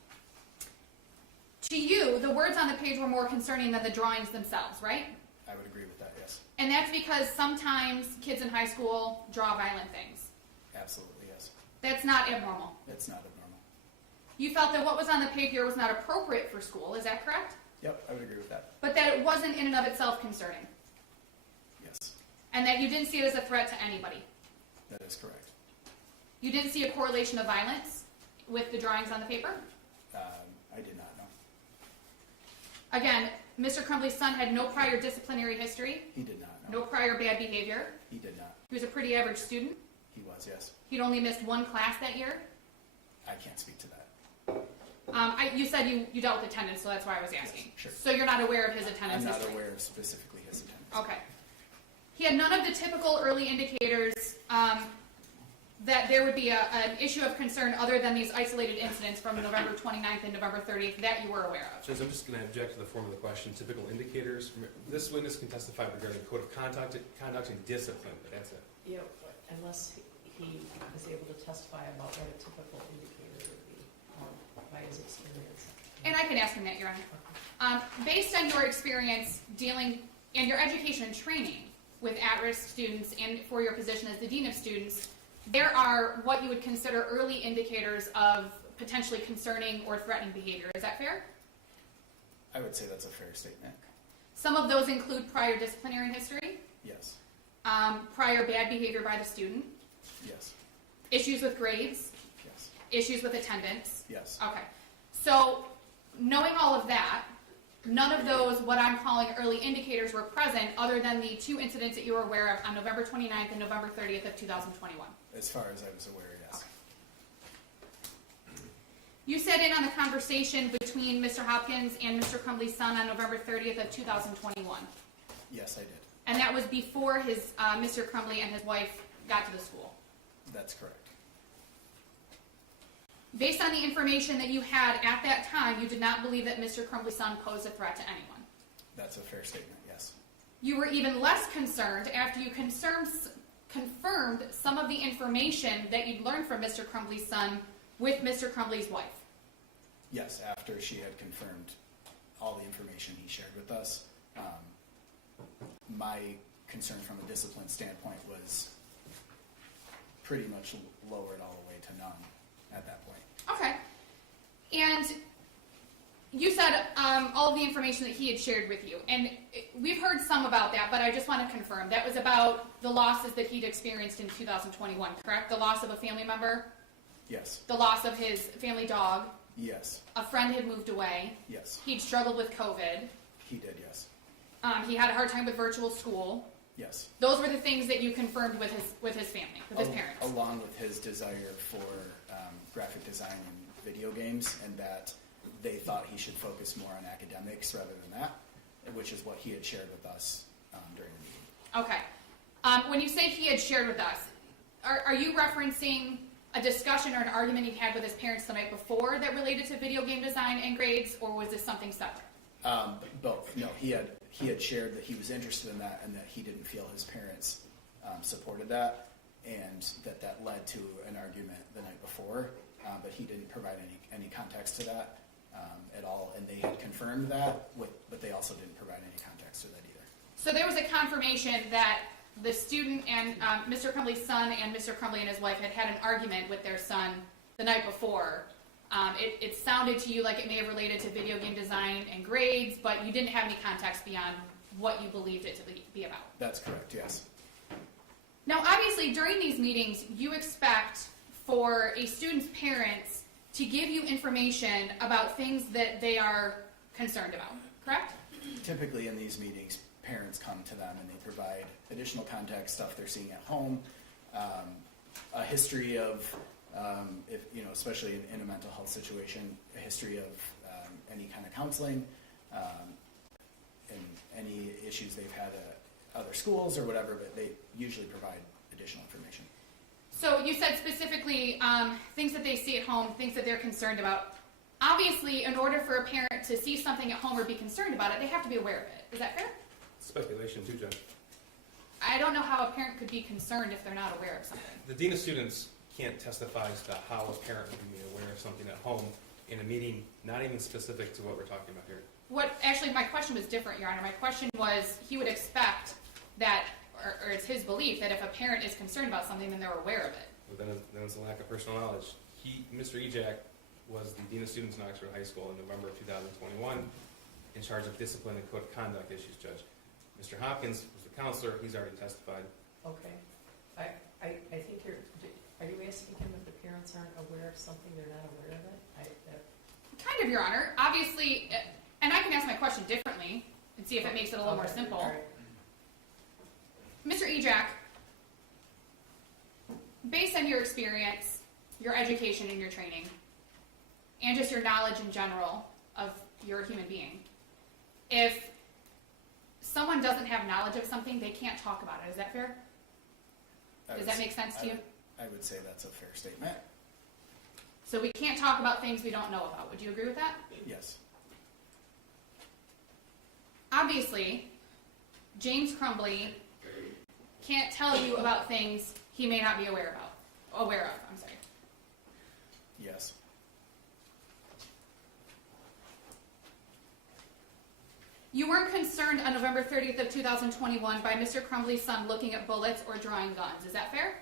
To you, the words on the page were more concerning than the drawings themselves, right? I would agree with that, yes. And that's because sometimes kids in high school draw violent things. Absolutely, yes. That's not abnormal. It's not abnormal. You felt that what was on the page here was not appropriate for school, is that correct? Yep, I would agree with that. But that it wasn't in and of itself concerning, Yes, and that you didn't see it as a threat to anybody. that is correct. You didn't see a correlation of violence with the drawings on the paper? I did not know. Again, Mr. Crumbley's son had no prior disciplinary history, He did not know. no prior bad behavior. He did not. He was a pretty average student. He was, yes. He'd only missed one class that year. I can't speak to that. You said you dealt with attendance, so that's why I was asking. Yes, sure. So you're not aware of his attendance I'm not history? aware of specifically his attendance. Okay. He had none of the typical early indicators that there would be an issue of concern other than these isolated incidents from November 29th and November 30th that you were aware of. Judge, I'm just going to object to the form of the question. Typical indicators. This witness can testify regarding code of conduct and discipline, but that's it. Yeah, but unless he is able to testify about what a typical indicator would be, by his experience. And I can ask him that, Your Honor. Based on your experience dealing and your education and training with at-risk students and for your position as the Dean of Students, there are what you would consider early indicators of potentially concerning or threatening behavior. Is that fair? I would say that's a fair statement. Some of those include prior disciplinary history, Yes. prior bad behavior by the student, Yes. issues with grades, Yes. issues with attendance. Yes. Okay. So, knowing all of that, none of those, what I'm calling early indicators, were present other than the two incidents that you were aware of on November 29th and November 30th of 2021. As far as I was aware, yes. You sat in on the conversation between Mr. Hopkins and Mr. Crumbley's son on November 30th of 2021. Yes, I did. And that was before his Mr. Crumbley and his wife got to the school. That's correct. Based on the information that you had at that time, you did not believe that Mr. Crumbley's son posed a threat to anyone. That's a fair statement, yes. You were even less concerned after you confirmed some of the information that you'd learned from Mr. Crumbley's son with Mr. Crumbley's wife. Yes, after she had confirmed all the information he shared with us, my concern from a discipline standpoint was pretty much lowered all the way to none at that point. Okay. And you said all of the information that he had shared with you. And we've heard some about that, but I just want to confirm. That was about the losses that he'd experienced in 2021, correct? The loss of a family member? Yes. The loss of his family dog? Yes. A friend had moved away? Yes. He'd struggled with COVID? He did, yes. He had a hard time with virtual school? Yes. Those were the things that you confirmed with his family, with his parents? Along with his desire for graphic design and video games, and that they thought he should focus more on academics rather than that, which is what he had shared with us during the meeting. Okay. When you say he had shared with us, are you referencing a discussion or an argument he had with his parents the night before that related to video game design and grades, or was this something separate? Both. No, he had shared that he was interested in that and that he didn't feel his parents supported that, and that led to an argument the night before, but he didn't provide any context to that at all, and they had confirmed that, but they also didn't provide any context to that either. So there was a confirmation that the student and Mr. Crumbley's son and Mr. Crumbley and his wife had an argument with their son the night before. It sounded to you like it may have related to video game design and grades, but you didn't have any context beyond what you believed it to be about. That's correct, yes. Now, obviously, during these meetings, you expect for a student's parents to give you information about things that they are concerned about, correct? Typically in these meetings, parents come to them and they provide additional context, stuff they're seeing at home, a history of, if especially in a mental health situation, a history of any kind of counseling, and any issues they've had at other schools or whatever, but they usually provide additional information. So you said specifically things that they see at home, things that they're concerned about. Obviously, in order for a parent to see something at home or be concerned about it, they have to be aware of it. Is that fair? Speculation too, Judge. I don't know how a parent could be concerned if they're not aware of something. The Dean of Students can't testify as to how a parent would be aware of something at home in a meeting, not even specific to what we're talking about here. Actually, my question was different, Your Honor. My question was, he would expect that, or it's his belief, that if a parent is concerned about something, then they're aware of it. Well, then it's a lack of personal knowledge. Mr. Ejac was the Dean of Students in Oxford High School in November of 2021, in charge of discipline and code of conduct issues, Judge. Mr. Hopkins was the counselor. He's already testified. Okay. I think are you asking him if the parents aren't aware of something, they're not aware of it? Kind of, Your Honor. Obviously, and I can ask my question differently and see if it makes it a little more Okay, simple. all right. Mr. Ejac, based on your experience, your education and your training, and just your knowledge in general of you're a human being, if someone doesn't have knowledge of something, they can't talk about it. Is that fair? Does that make sense to you? I would say that's a fair statement. So we can't talk about things we don't know about. Would you agree with that? Yes. Obviously, James Crumbley can't tell you about things he may not be aware of. I'm sorry. Yes. You weren't concerned on November 30th of 2021 by Mr. Crumbley's son looking at bullets or drawing guns. Is that fair?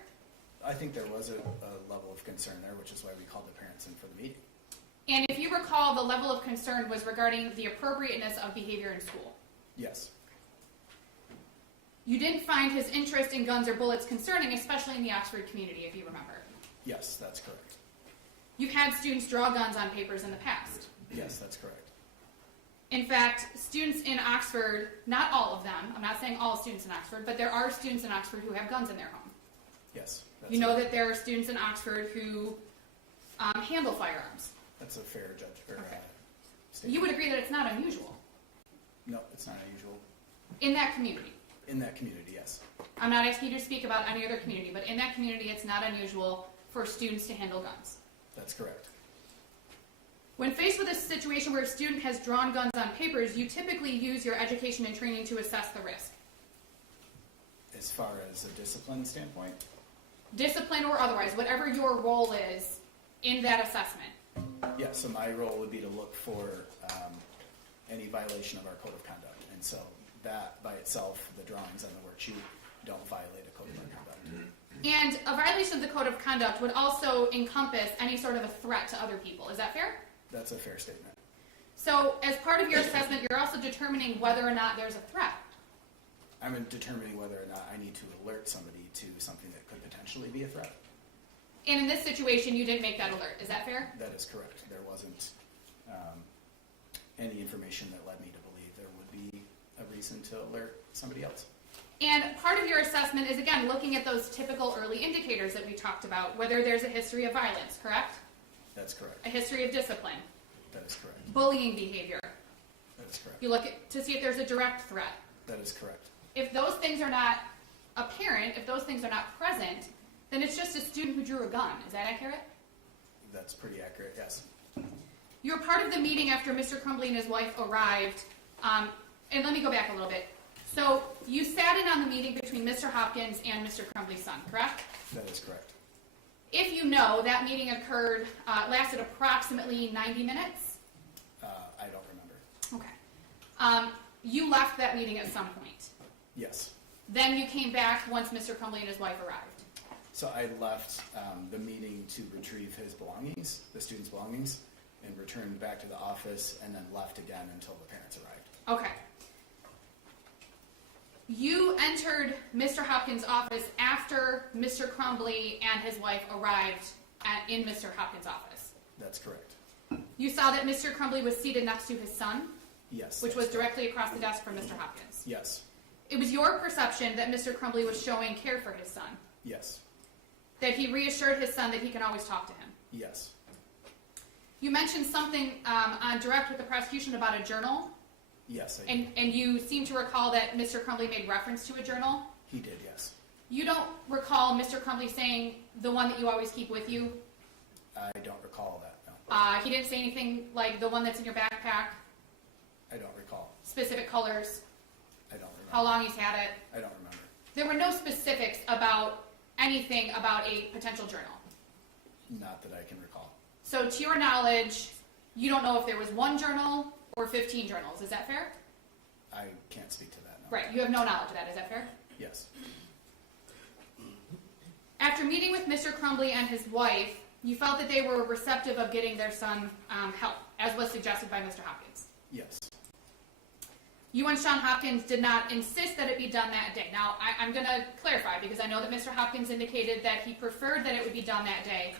I think there was a level of concern there, which is why we called the parents in for the meeting. And if you recall, the level of concern was regarding the appropriateness of behavior in school. Yes. You didn't find his interest in guns or bullets concerning, especially in the Oxford community, if you remember. Yes, that's correct. You've had students draw guns on papers in the past. Yes, that's correct. In fact, students in Oxford, not all of them, I'm not saying all students in Oxford, but there are students in Oxford who have guns in their home. Yes. You know that there are students in Oxford who handle firearms. That's a fair Okay. statement. You would agree that it's not unusual No, it's not unusual. in that community. In that community, yes. I'm not asking you to speak about any other community, but in that community, it's not unusual for students to handle guns. That's correct. When faced with a situation where a student has drawn guns on papers, you typically use your education and training to assess the risk. As far as a discipline standpoint, Discipline or otherwise, whatever your role is in that assessment. yeah, so my role would be to look for any violation of our code of conduct. And so that by itself, the drawings on the worksheet don't violate a code of conduct. And a violation of the code of conduct would also encompass any sort of a threat to other people. Is that fair? That's a fair statement. So as part of your assessment, you're also determining whether or not there's a threat. I'm determining whether or not I need to alert somebody to something that could potentially be a threat. And in this situation, you didn't make that alert. Is that fair? That is correct. There wasn't any information that led me to believe there would be a reason to alert somebody else. And part of your assessment is, again, looking at those typical early indicators that we talked about, whether there's a history of violence, correct? That's correct. A history of discipline, That is correct. bullying behavior. That is correct. You look at, to see if there's a direct threat. That is correct. If those things are not apparent, if those things are not present, then it's just a student who drew a gun. Is that accurate? That's pretty accurate, yes. You were part of the meeting after Mr. Crumbley and his wife arrived. And let me go back a little bit. So you sat in on the meeting between Mr. Hopkins and Mr. Crumbley's son, correct? That is correct. If you know, that meeting occurred, lasted approximately 90 minutes. I don't remember. Okay. You left that meeting at some point. Yes. Then you came back once Mr. Crumbley and his wife arrived. So I left the meeting to retrieve his belongings, the student's belongings, and returned back to the office and then left again until the parents arrived. Okay. You entered Mr. Hopkins' office after Mr. Crumbley and his wife arrived in Mr. Hopkins' office. That's correct. You saw that Mr. Crumbley was seated next to his son, Yes. which that's was directly across the desk from Mr. Hopkins. Yes. It was your perception that Mr. Crumbley was showing care for his son, Yes. that he reassured his son that he can always talk to him. Yes. You mentioned something on direct with the prosecution about a journal, Yes, I did. and you seem to recall that Mr. Crumbley made reference to a journal. He did, yes. You don't recall Mr. Crumbley saying the one that you always keep with you? I don't recall that, no. He didn't say anything like the one that's in your backpack, I don't recall. specific colors, I don't remember. how long he's had it. I don't remember. There were no specifics about anything about a potential journal. Not that I can recall. So to your knowledge, you don't know if there was one journal or 15 journals. Is that fair? I can't speak to that, no. Right, you have no knowledge of that. Is that fair? Yes. After meeting with Mr. Crumbley and his wife, you felt that they were receptive of getting their son help, as was suggested by Mr. Hopkins. Yes. You and Shawn Hopkins did not insist that it be done that day. Now, I'm going to clarify because I know that Mr. Hopkins indicated that he preferred that it would be done that day,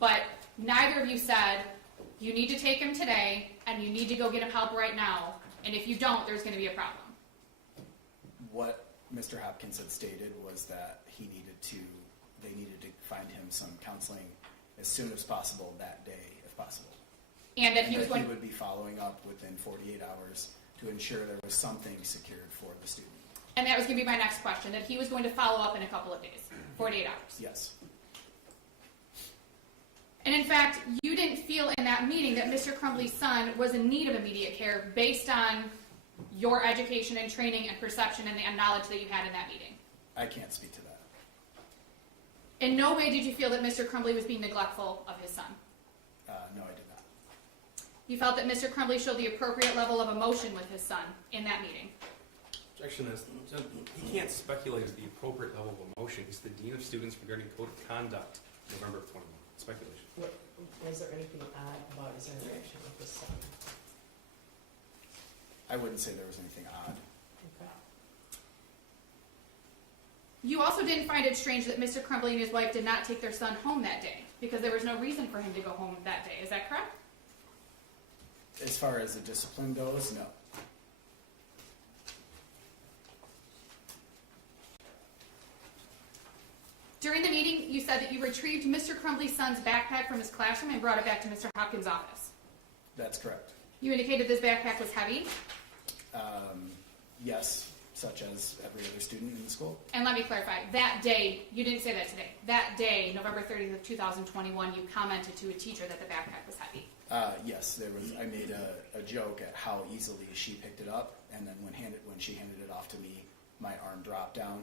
but neither of you said, you need to take him today and you need to go get him help right now, and if you don't, there's going to be a problem. What Mr. Hopkins had stated was that they needed to find him some counseling as soon as possible that day, if possible. And that he was He going would be following up within 48 hours to ensure there was something secured for the student. and that was going to be my next question, that he was going to follow up in a couple of days, 48 hours. Yes. And in fact, you didn't feel in that meeting that Mr. Crumbley's son was in need of immediate care based on your education and training and perception and the knowledge that you had in that meeting. I can't speak to that. In no way did you feel that Mr. Crumbley was being neglectful of his son. No, I did not. You felt that Mr. Crumbley showed the appropriate level of emotion with his son in that meeting. Objection is, he can't speculate the appropriate level of emotion. He's the Dean of Students regarding Code of Conduct, November of 21. Speculation. Was there anything odd about his interaction with his son? I wouldn't say there was anything odd. Okay. You also didn't find it strange that Mr. Crumbley and his wife did not take their son home that day because there was no reason for him to go home that day. Is that correct? As far as the discipline goes, no. During the meeting, you said that you retrieved Mr. Crumbley's son's backpack from his classroom and brought it back to Mr. Hopkins' office. That's correct. You indicated this backpack was heavy. Yes. such as every other student in the school. And let me clarify, that day, you didn't say that today, that day, November 30th of 2021, you commented to a teacher that the backpack was heavy. Yes, I made a joke at how easily she picked it up, and then when she handed it off to me, my arm dropped down.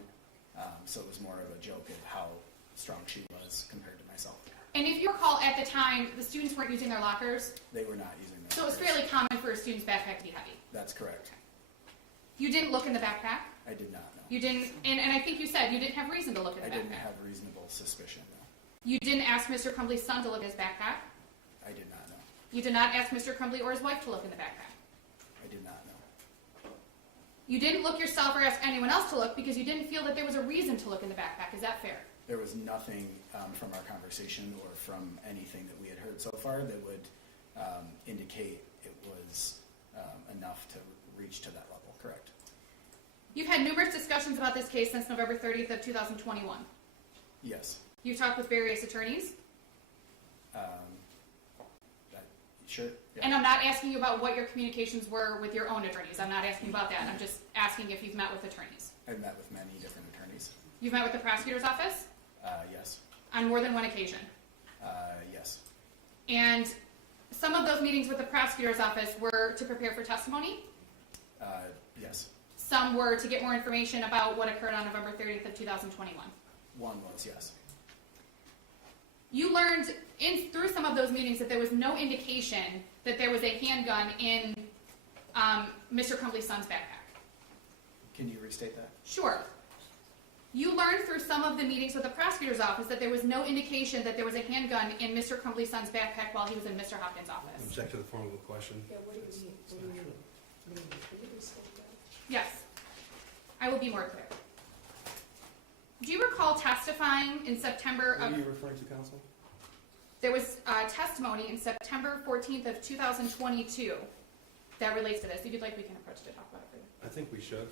So it was more of a joke at how strong she was compared to myself. And if you recall, at the time, the students weren't using their lockers, They were not using that. so it was fairly common for a student's backpack to be heavy. That's correct. You didn't look in the backpack? I did not know. You didn't, and I think you said you didn't have reason to look in I the didn't backpack. have reasonable suspicion, no. You didn't ask Mr. Crumbley's son to look in his backpack? I did not know. You did not ask Mr. Crumbley or his wife to look in the backpack? I did not know. You didn't look yourself or ask anyone else to look because you didn't feel that there was a reason to look in the backpack. Is that fair? There was nothing from our conversation or from anything that we had heard so far that would indicate it was enough to reach to that level, correct? You've had numerous discussions about this case since November 30th of 2021. Yes. You've talked with various attorneys, Sure. Yeah. and I'm not asking you about what your communications were with your own attorneys. I'm not asking about that. I'm just asking if you've met with attorneys. I've met with many different attorneys. You've met with the prosecutor's office Yes. on more than one occasion. Yes. And some of those meetings with the prosecutor's office were to prepare for testimony. Yes. Some were to get more information about what occurred on November 30th of 2021. One was yes. You learned through some of those meetings that there was no indication that there was a handgun in Mr. Crumbley's son's backpack. Can you restate that? Sure. You learned through some of the meetings with the prosecutor's office that there was no indication that there was a handgun in Mr. Crumbley's son's backpack while he was in Mr. Hopkins' office. Object to the form of the question. Yeah, what do you mean? What do you mean? What do you mean? Can you restate that? Yes. I will be more clear. Do you recall testifying in September What of... are you referring to, counsel? There was testimony in September 14th of 2022 that relates to this. If you'd like, we can approach to talk about it further. I think we should.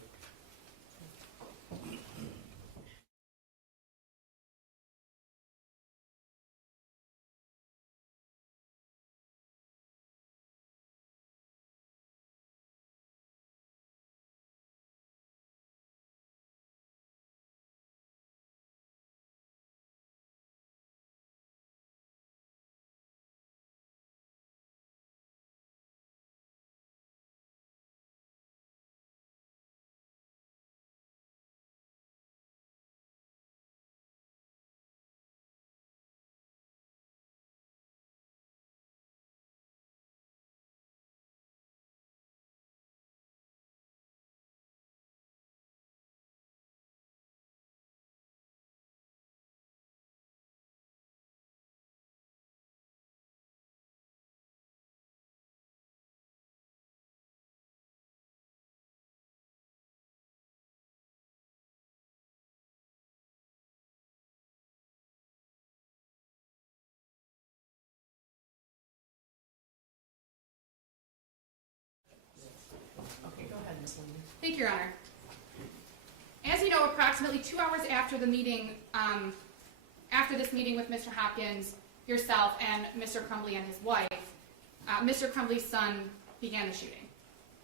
Okay, go ahead, Ms. Lehman. Thank you, Your Honor. As you know, approximately 2 hours after the meeting, after this meeting with Mr. Hopkins, yourself, and Mr. Crumbley and his wife, Mr. Crumbley's son began the shooting.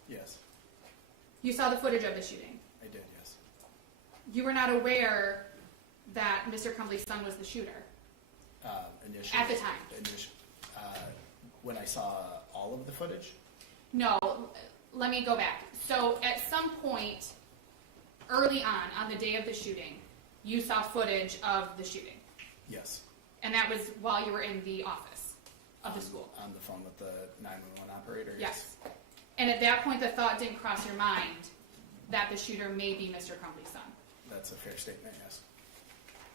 Yes. You saw the footage of the shooting. I did, yes. You were not aware that Mr. Crumbley's son was the shooter Initially. at the time. When I saw all of the footage? No, let me go back. So at some point early on the day of the shooting, you saw footage of the shooting. Yes. And that was while you were in the office of the school. On the phone with the 911 operator? Yes. And at that point, the thought didn't cross your mind that the shooter may be Mr. Crumbley's son. That's a fair statement, yes.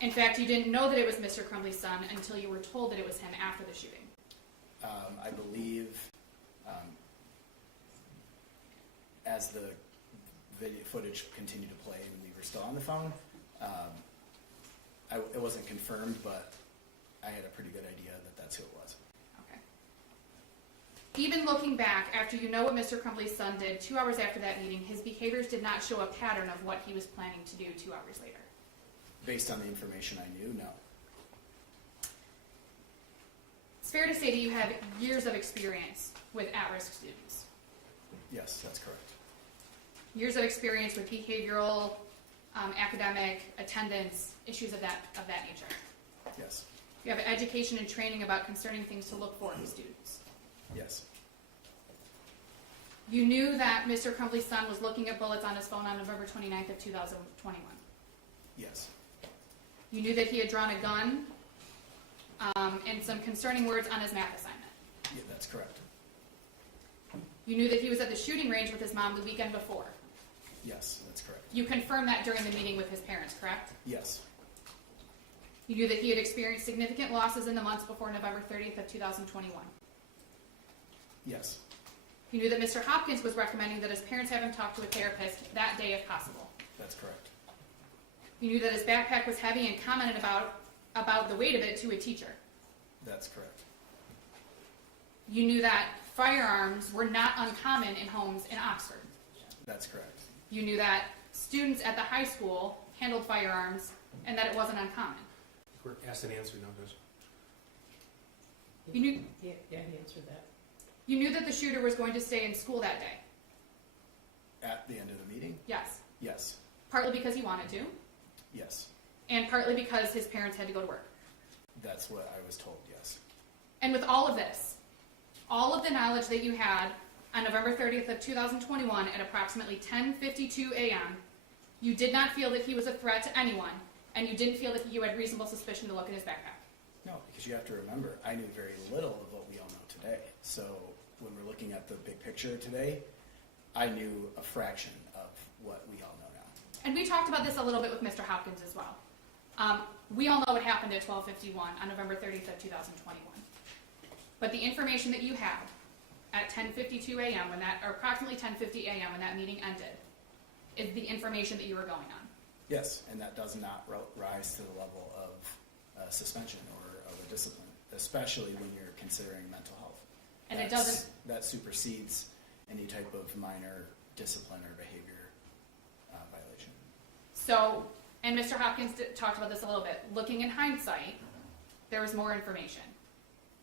In fact, you didn't know that it was Mr. Crumbley's son until you were told that it was him after the shooting. I believe as the video footage continued to play and we were still on the phone, it wasn't confirmed, but I had a pretty good idea that that's who it was. Okay. Even looking back, after you know what Mr. Crumbley's son did 2 hours after that meeting, his behaviors did not show a pattern of what he was planning to do 2 hours later. Based on the information I knew, no. It's fair to say that you have years of experience with at-risk students. Yes, that's correct. years of experience with behavioral, academic, attendance, issues of that nature. Yes. You have education and training about concerning things to look for in students. Yes. You knew that Mr. Crumbley's son was looking at bullets on his phone on November 29th of 2021. Yes. You knew that he had drawn a gun and some concerning words on his math assignment. Yeah, that's correct. You knew that he was at the shooting range with his mom the weekend before. Yes, that's correct. You confirmed that during the meeting with his parents, correct? Yes. You knew that he had experienced significant losses in the months before November 30th of 2021. Yes. You knew that Mr. Hopkins was recommending that his parents have him talk to a therapist that day if possible. That's correct. You knew that his backpack was heavy and commented about the weight of it to a teacher. That's correct. You knew that firearms were not uncommon in homes in Oxford. That's correct. You knew that students at the high school handled firearms and that it wasn't uncommon. We're asked and answered now, Judge. You knew, Yeah, he answered that. you knew that the shooter was going to stay in school that day. At the end of the meeting? Yes. Yes. Partly because he wanted to, Yes. and partly because his parents had to go to work. That's what I was told, yes. And with all of this, all of the knowledge that you had on November 30th of 2021 at approximately 10:52 a.m., you did not feel that he was a threat to anyone, and you didn't feel that you had reasonable suspicion to look in his backpack. No, because you have to remember, I knew very little of what we all know today. So when we're looking at the big picture today, I knew a fraction of what we all know now. And we talked about this a little bit with Mr. Hopkins as well. We all know what happened at 12:51 on November 30th of 2021. But the information that you had at 10:52 a.m. or approximately 10:50 a.m. when that meeting ended, is the information that you were going on. Yes, and that does not rise to the level of suspension or of a discipline, especially when you're considering mental health. And it doesn't. That supersedes any type of minor discipline or behavior violation. So, and Mr. Hopkins talked about this a little bit. Looking in hindsight, there was more information.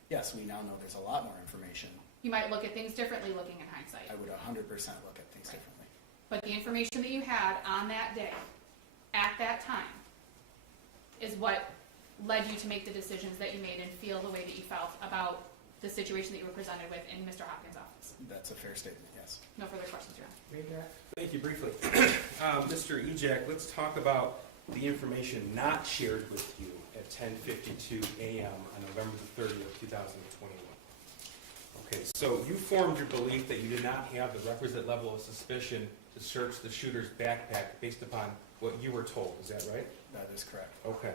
Yes, we now know there's a lot more information. You might look at things differently looking in hindsight. I would 100% look at things Right. differently. But the information that you had on that day, at that time, is what led you to make the decisions that you made and feel the way that you felt about the situation that you were presented with in Mr. Hopkins' office. That's a fair statement, yes. No further questions, Your Honor. Read that. Thank you. Briefly. Mr. Ejac, let's talk about the information not shared with you at 10:52 a.m. on November the 30th, 2021. Okay, so you formed your belief that you did not have the requisite level of suspicion to search the shooter's backpack based upon what you were told. Is that right? That is correct. Okay.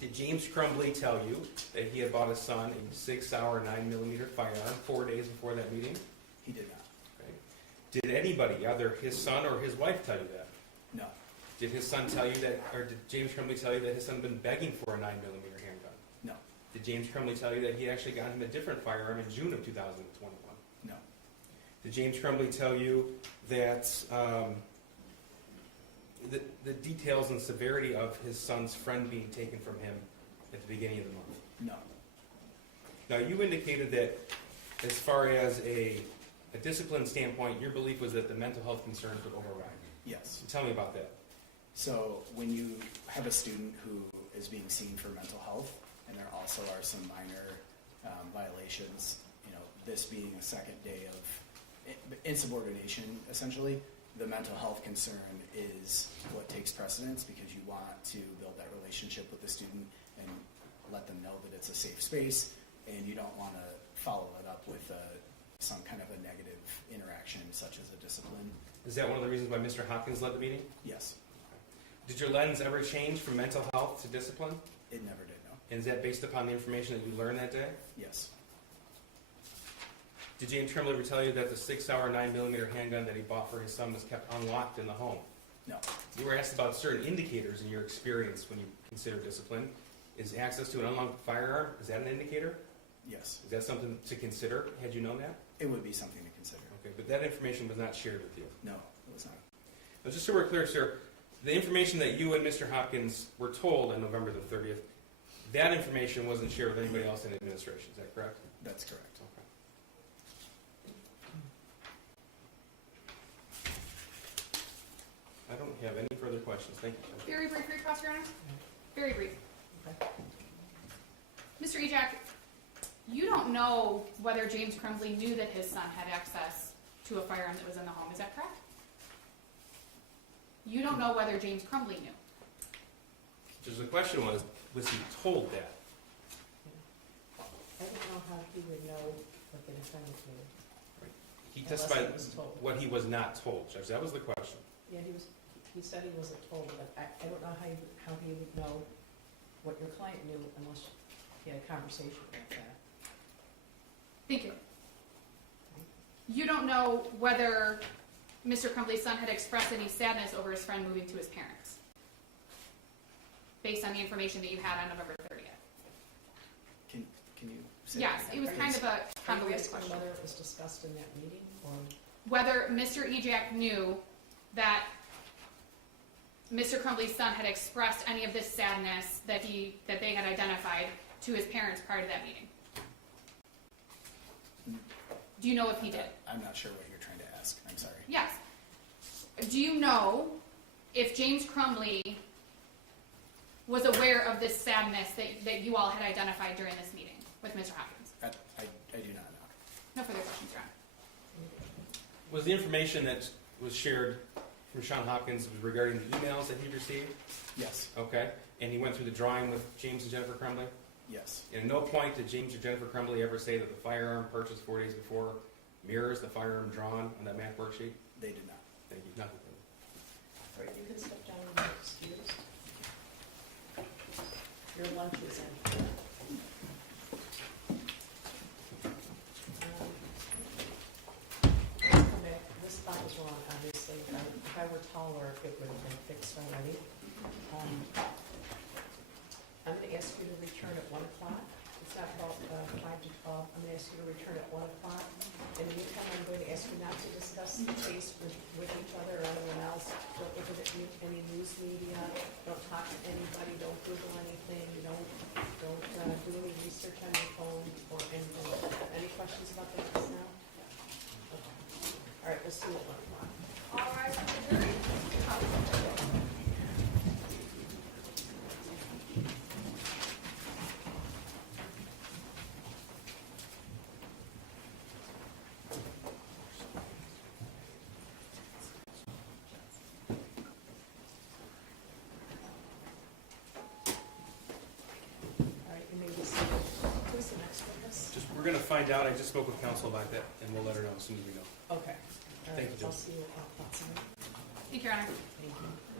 Did James Crumbley tell you that he had bought his son a 6-hour 9mm firearm 4 days before that meeting? He did not. Okay. Did anybody, either his son or his wife, tell you that? No. Did his son tell you that, or did James Crumbley tell you that his son had been begging for a 9mm handgun? No. Did James Crumbley tell you that he actually got him a different firearm in June of 2021? No. Did James Crumbley tell you that the details and severity of his son's friend being taken from him at the beginning of the month? No. Now, you indicated that as far as a discipline standpoint, your belief was that the mental health concerns would override. Yes. So tell me about that. So when you have a student who is being seen for mental health, and there also are some minor violations, this being a second day of insubordination, essentially, the mental health concern is what takes precedence because you want to build that relationship with the student and let them know that it's a safe space, and you don't want to follow it up with some kind of a negative interaction such as a discipline. Is that one of the reasons why Mr. Hopkins led the meeting? Yes. Did your lens ever change from mental health to discipline? It never did, no. And is that based upon the information that you learned that day? Yes. Did James Crumbley ever tell you that the 6-hour 9mm handgun that he bought for his son was kept unlocked in the home? No. You were asked about certain indicators in your experience when you consider discipline. Is access to an unlocked firearm, is that an indicator? Yes. Is that something to consider, had you known that? It would be something to consider. Okay, but that information was not shared with you. No, it was not. Now, just so we're clear, sir, the information that you and Mr. Hopkins were told on November the 30th, that information wasn't shared with anybody else in administration, is that correct? That's correct. Okay. I don't have any further questions. Thank you. Very brief request, Your Honor. Very brief. Okay. Mr. Ejac, you don't know whether James Crumbley knew that his son had access to a firearm that was in the home. Is that correct? You don't know whether James Crumbley knew. Just the question was he told that? I don't know how he would know what the defendant knew. He Unless testified he was told. what he was not told, Judge. That was the question. Yeah, he said he wasn't told, but I don't know how he would know what your client knew unless he had a conversation like that. Thank you. You don't know whether Mr. Crumbley's son had expressed any sadness over his friend moving to his parents, based on the information that you had on November 30th. Can you say Yes, that it was again, kind please? of a Are you convoluted asking question. whether it was discussed in that meeting, or? Whether Mr. Ejac knew that Mr. Crumbley's son had expressed any of this sadness that they had identified to his parents prior to that meeting. Do you know if he did? I'm not sure what you're trying to ask. I'm sorry. Yes. Do you know if James Crumbley was aware of this sadness that you all had identified during this meeting with Mr. Hopkins? I do not know. No further questions, Your Honor. Was the information that was shared from Shawn Hopkins regarding the emails that he received? Yes. Okay. And he went through the drawing with James and Jennifer Crumbley? Yes. And at no point did James or Jennifer Crumbley ever say that the firearm purchased 4 days before mirrors the firearm drawn on that math worksheet? They did not. Thank you. Nothing. All right, you can step down and be excused. Your lunch is in. Come back. This spot was wrong, obviously. If I were taller, it would have been fixed already. I'm going to ask you to return at 1 o'clock. It's not about 5 to 12. I'm going to ask you to return at 1 o'clock. In the meantime, I'm going to ask you not to discuss the case with each other or anyone else. Don't look at any news media. Don't talk to anybody. Don't Google anything. Don't do any research on your phone or anything. Any questions about the case now? Okay. All right, we'll see you at 1 o'clock. All right, Mr. Jury. All right, you may be seated. Who's the next witness? We're going to find out. I just spoke with counsel about that, and we'll let her know as soon as we know. Okay. All right, Thank you, I'll Judge. see you at 1 o'clock. Thank you, Your Honor. Thank you.